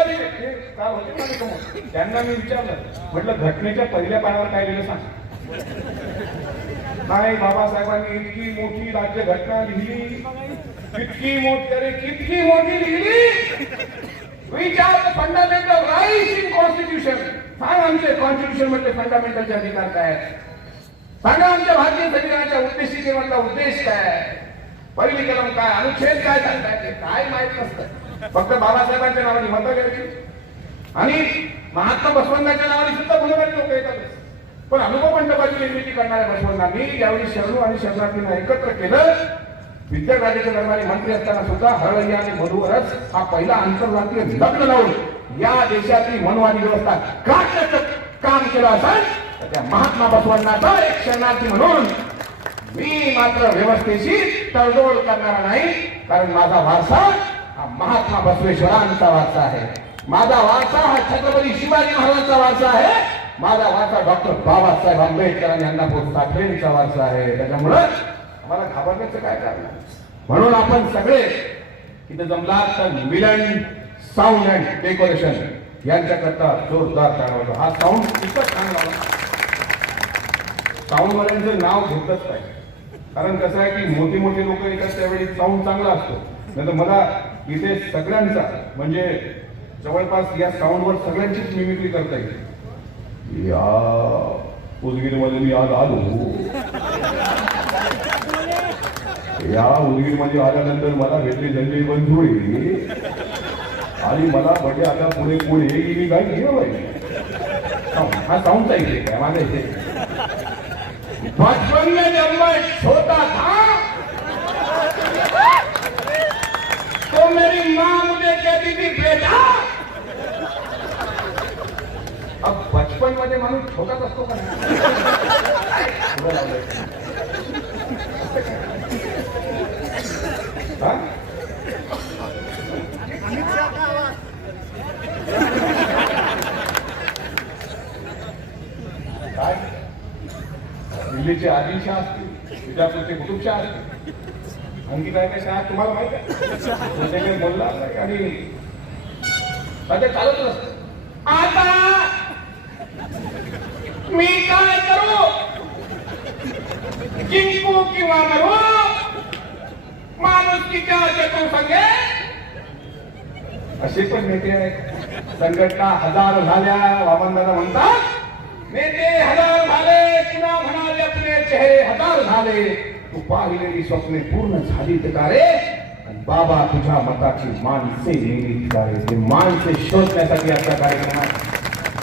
काय होते त्यांना मी विचारलं, म्हटलं घटनेच्या पहिल्या पानावर काय लिहिलं सांग. नाही, बाबासाहेबांनी इतकी मोठी राज्य घटना लिहिली कितकी मोठी लिहिली. Which are the fundamental rights in constitution. सांग आमचे कॉन्स्टिट्यूशन मधले फंडामेंटलचे अधिकार काय आहेत? सांगा आमच्या भारतीय संविधानाच्या उद्देशिकेमधला उद्देश काय आहे? पहिली कलम काय, अनुच्छेद काय सांगताय ते काय माहित नसतं. फक्त बाबासाहेबांच्या नावाने मतं घ्यायची आणि महात्मा बसवंतांच्या नावाने सुद्धा गुन्हेगारी लोक येतात. पण अनुभव मंडपाची निर्मिती करणाऱ्या बसवंतांनी ज्यावेळी शरणू आणि शरणार्थींना एकत्र केलं, विद्यार्थ्यांच्या दरबारी मंत्री असताना सुद्धा हळवय्या आणि मधुवरच हा पहिला आंतरराष्ट्रीय लग्न लावून या देशातली मनवादी व्यवस्था काढण्याचं काम केलं असेल तर त्या महात्मा बसवण्णाचा एक शरणार्थी म्हणून मी मात्र व्यवस्थेशी तडजोड करणार नाही. कारण माझा वारसा हा महात्मा बसवेश्वरांचा वारसा आहे. माझा वारसा हा छत्रपती शिवाजी महाराजांचा वारसा आहे. माझा वारसा डॉक्टर बाबासाहेब आंबेडकर आणि अण्णाभाऊ साठेंचा वारसा आहे. त्याच्यामुळं मला घाबरण्याचं काय कारण आहे? म्हणून आपण सगळे इथे जमलात तर मिलन साऊंड अँड डेकोरेशन यांच्याकरता जोरदार टाळा. हा साऊंड खूपच छान लावला. साऊंड वाल्यांचं नाव घेतलंच पाहिजे. कारण कसं आहे की मोठी मोठी लोक येतात त्यावेळी साऊंड चांगला असतो. नाही तर मला इथे सगळ्यांचा म्हणजे जवळपास या साऊंडवर सगळ्यांचीच मिमिक्री करता येईल. या उदगीरमध्ये मी आज आलो. या उदगीरमध्ये आल्यानंतर मला भेटली संजय बनसोडे आणि मला म्हणजे आता पुढे पुढे मी काय घेऊ हा साऊंडचा इथे काय माझा इथे. बचपन में जब मैं छोटा था तो मेरी माँ मुझे कहती थी बेटा. अब बचपन मध्ये माणूस छोटाच असतो का? काय दिल्लीचे आदिल शाह असतील, विजापूरचे कुतुबशाह असतील, आणखी काय काय शाह तुम्हाला माहित आहे? बोलला आणि सध्या चालत असत. आता मी काय करू, जिंकू किंवा मरू, माणुसकीच्या जगू संगे. असे पण नेते आहेत. संघटना हजार झाल्या, वामनदादा म्हणतात नेते हजार झाले, पुन्हा म्हणाले आपले चेहरे हजार झाले. तू पाहिलेली स्वप्ने पूर्ण झाली का रे? बाबा तुझ्या मताची माणसे नेली का रे? ते माणसे शोधण्यासाठी आपल्या कार्यक्रमात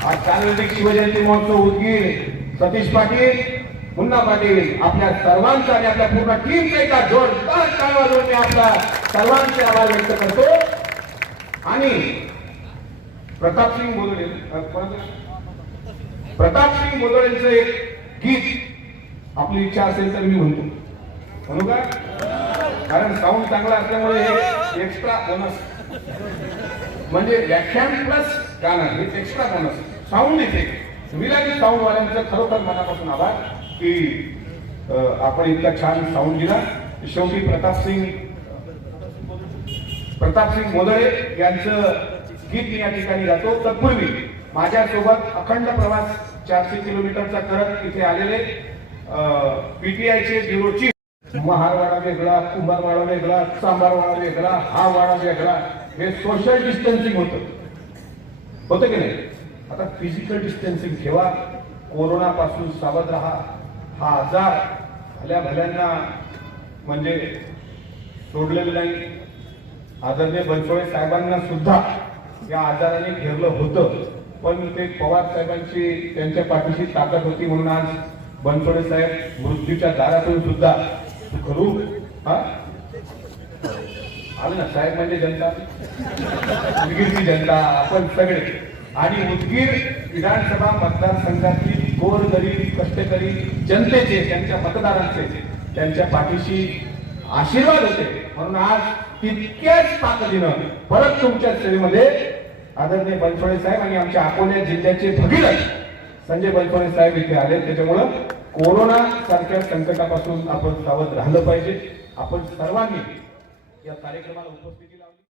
आज सार्वजनिक शिवजयंती महोत्सव उदगीर सतीश पाटील, मुन्ना पाटील आपल्या सर्वांचा आणि आपल्या पूर्ण टीमचा एका जोरदार टाळ्या वाजवून मी आपला सर्वांचे आभार व्यक्त करतो. आणि प्रतापसिंग मोदळेंचं एक गीत आपली इच्छा असेल तर मी म्हणू का? कारण साऊंड चांगला असल्यामुळे हे एक्स्ट्रा बोनस म्हणजे व्याख्यान प्लस गाणं हे एक्स्ट्रा बोनस साऊंड इथे. विलाजी साऊंड वाल्यांचं खरोखर मनापासून आभार की आपण इतका छान साऊंड दिला. शेवटी प्रतापसिंग मोदळे यांचं गीत मी या ठिकाणी गातो. तत्पूर्वी माझ्यासोबत अखंड प्रवास 400 किलोमीटरचा करत इथे आलेले पीटीआयचे ब्युरो चीफ. महारवाडा वेगळा, कुंभारवाडा वेगळा, सांबारवाडा वेगळा, हा वाडा वेगळा. हे सोशल डिस्टन्सिंग होतं की नाही? आता फिजिकल डिस्टन्सिंग ठेवा. कोरोना पासून सावध राहा. हा आजार भल्या भल्यांना म्हणजे सोडलेलं नाही. आदरणीय बनसोडे साहेबांना सुद्धा या आजाराने घेरलं होतं, पण ते पवार साहेबांची त्यांच्या पाठीशी ताकद होती म्हणून आज बनसोडे साहेब मृत्यूच्या दारातून सुद्धा करू आलं ना. साहेब म्हणजे जनता, उदगीरची जनता आपण सगळे. आणि उदगीर विधानसभा मतदारसंघातील गोरगरीब कष्टकरी जनतेचे, त्यांच्या मतदारांचे त्यांच्या पाठीशी आशीर्वाद होते. म्हणून आज तितक्याच ताकदीनं परत तुमच्या सेवेमध्ये आदरणीय बनसोडे साहेब आणि आमच्या अकोला जिल्ह्याचे भगीरथ संजय बनसोडे साहेब इथे आले. त्याच्यामुळं कोरोना सारख्या संकटापासून आपण सावध राहिलं पाहिजे. आपण सर्वांनी या कार्यक्रमाला उपस्थित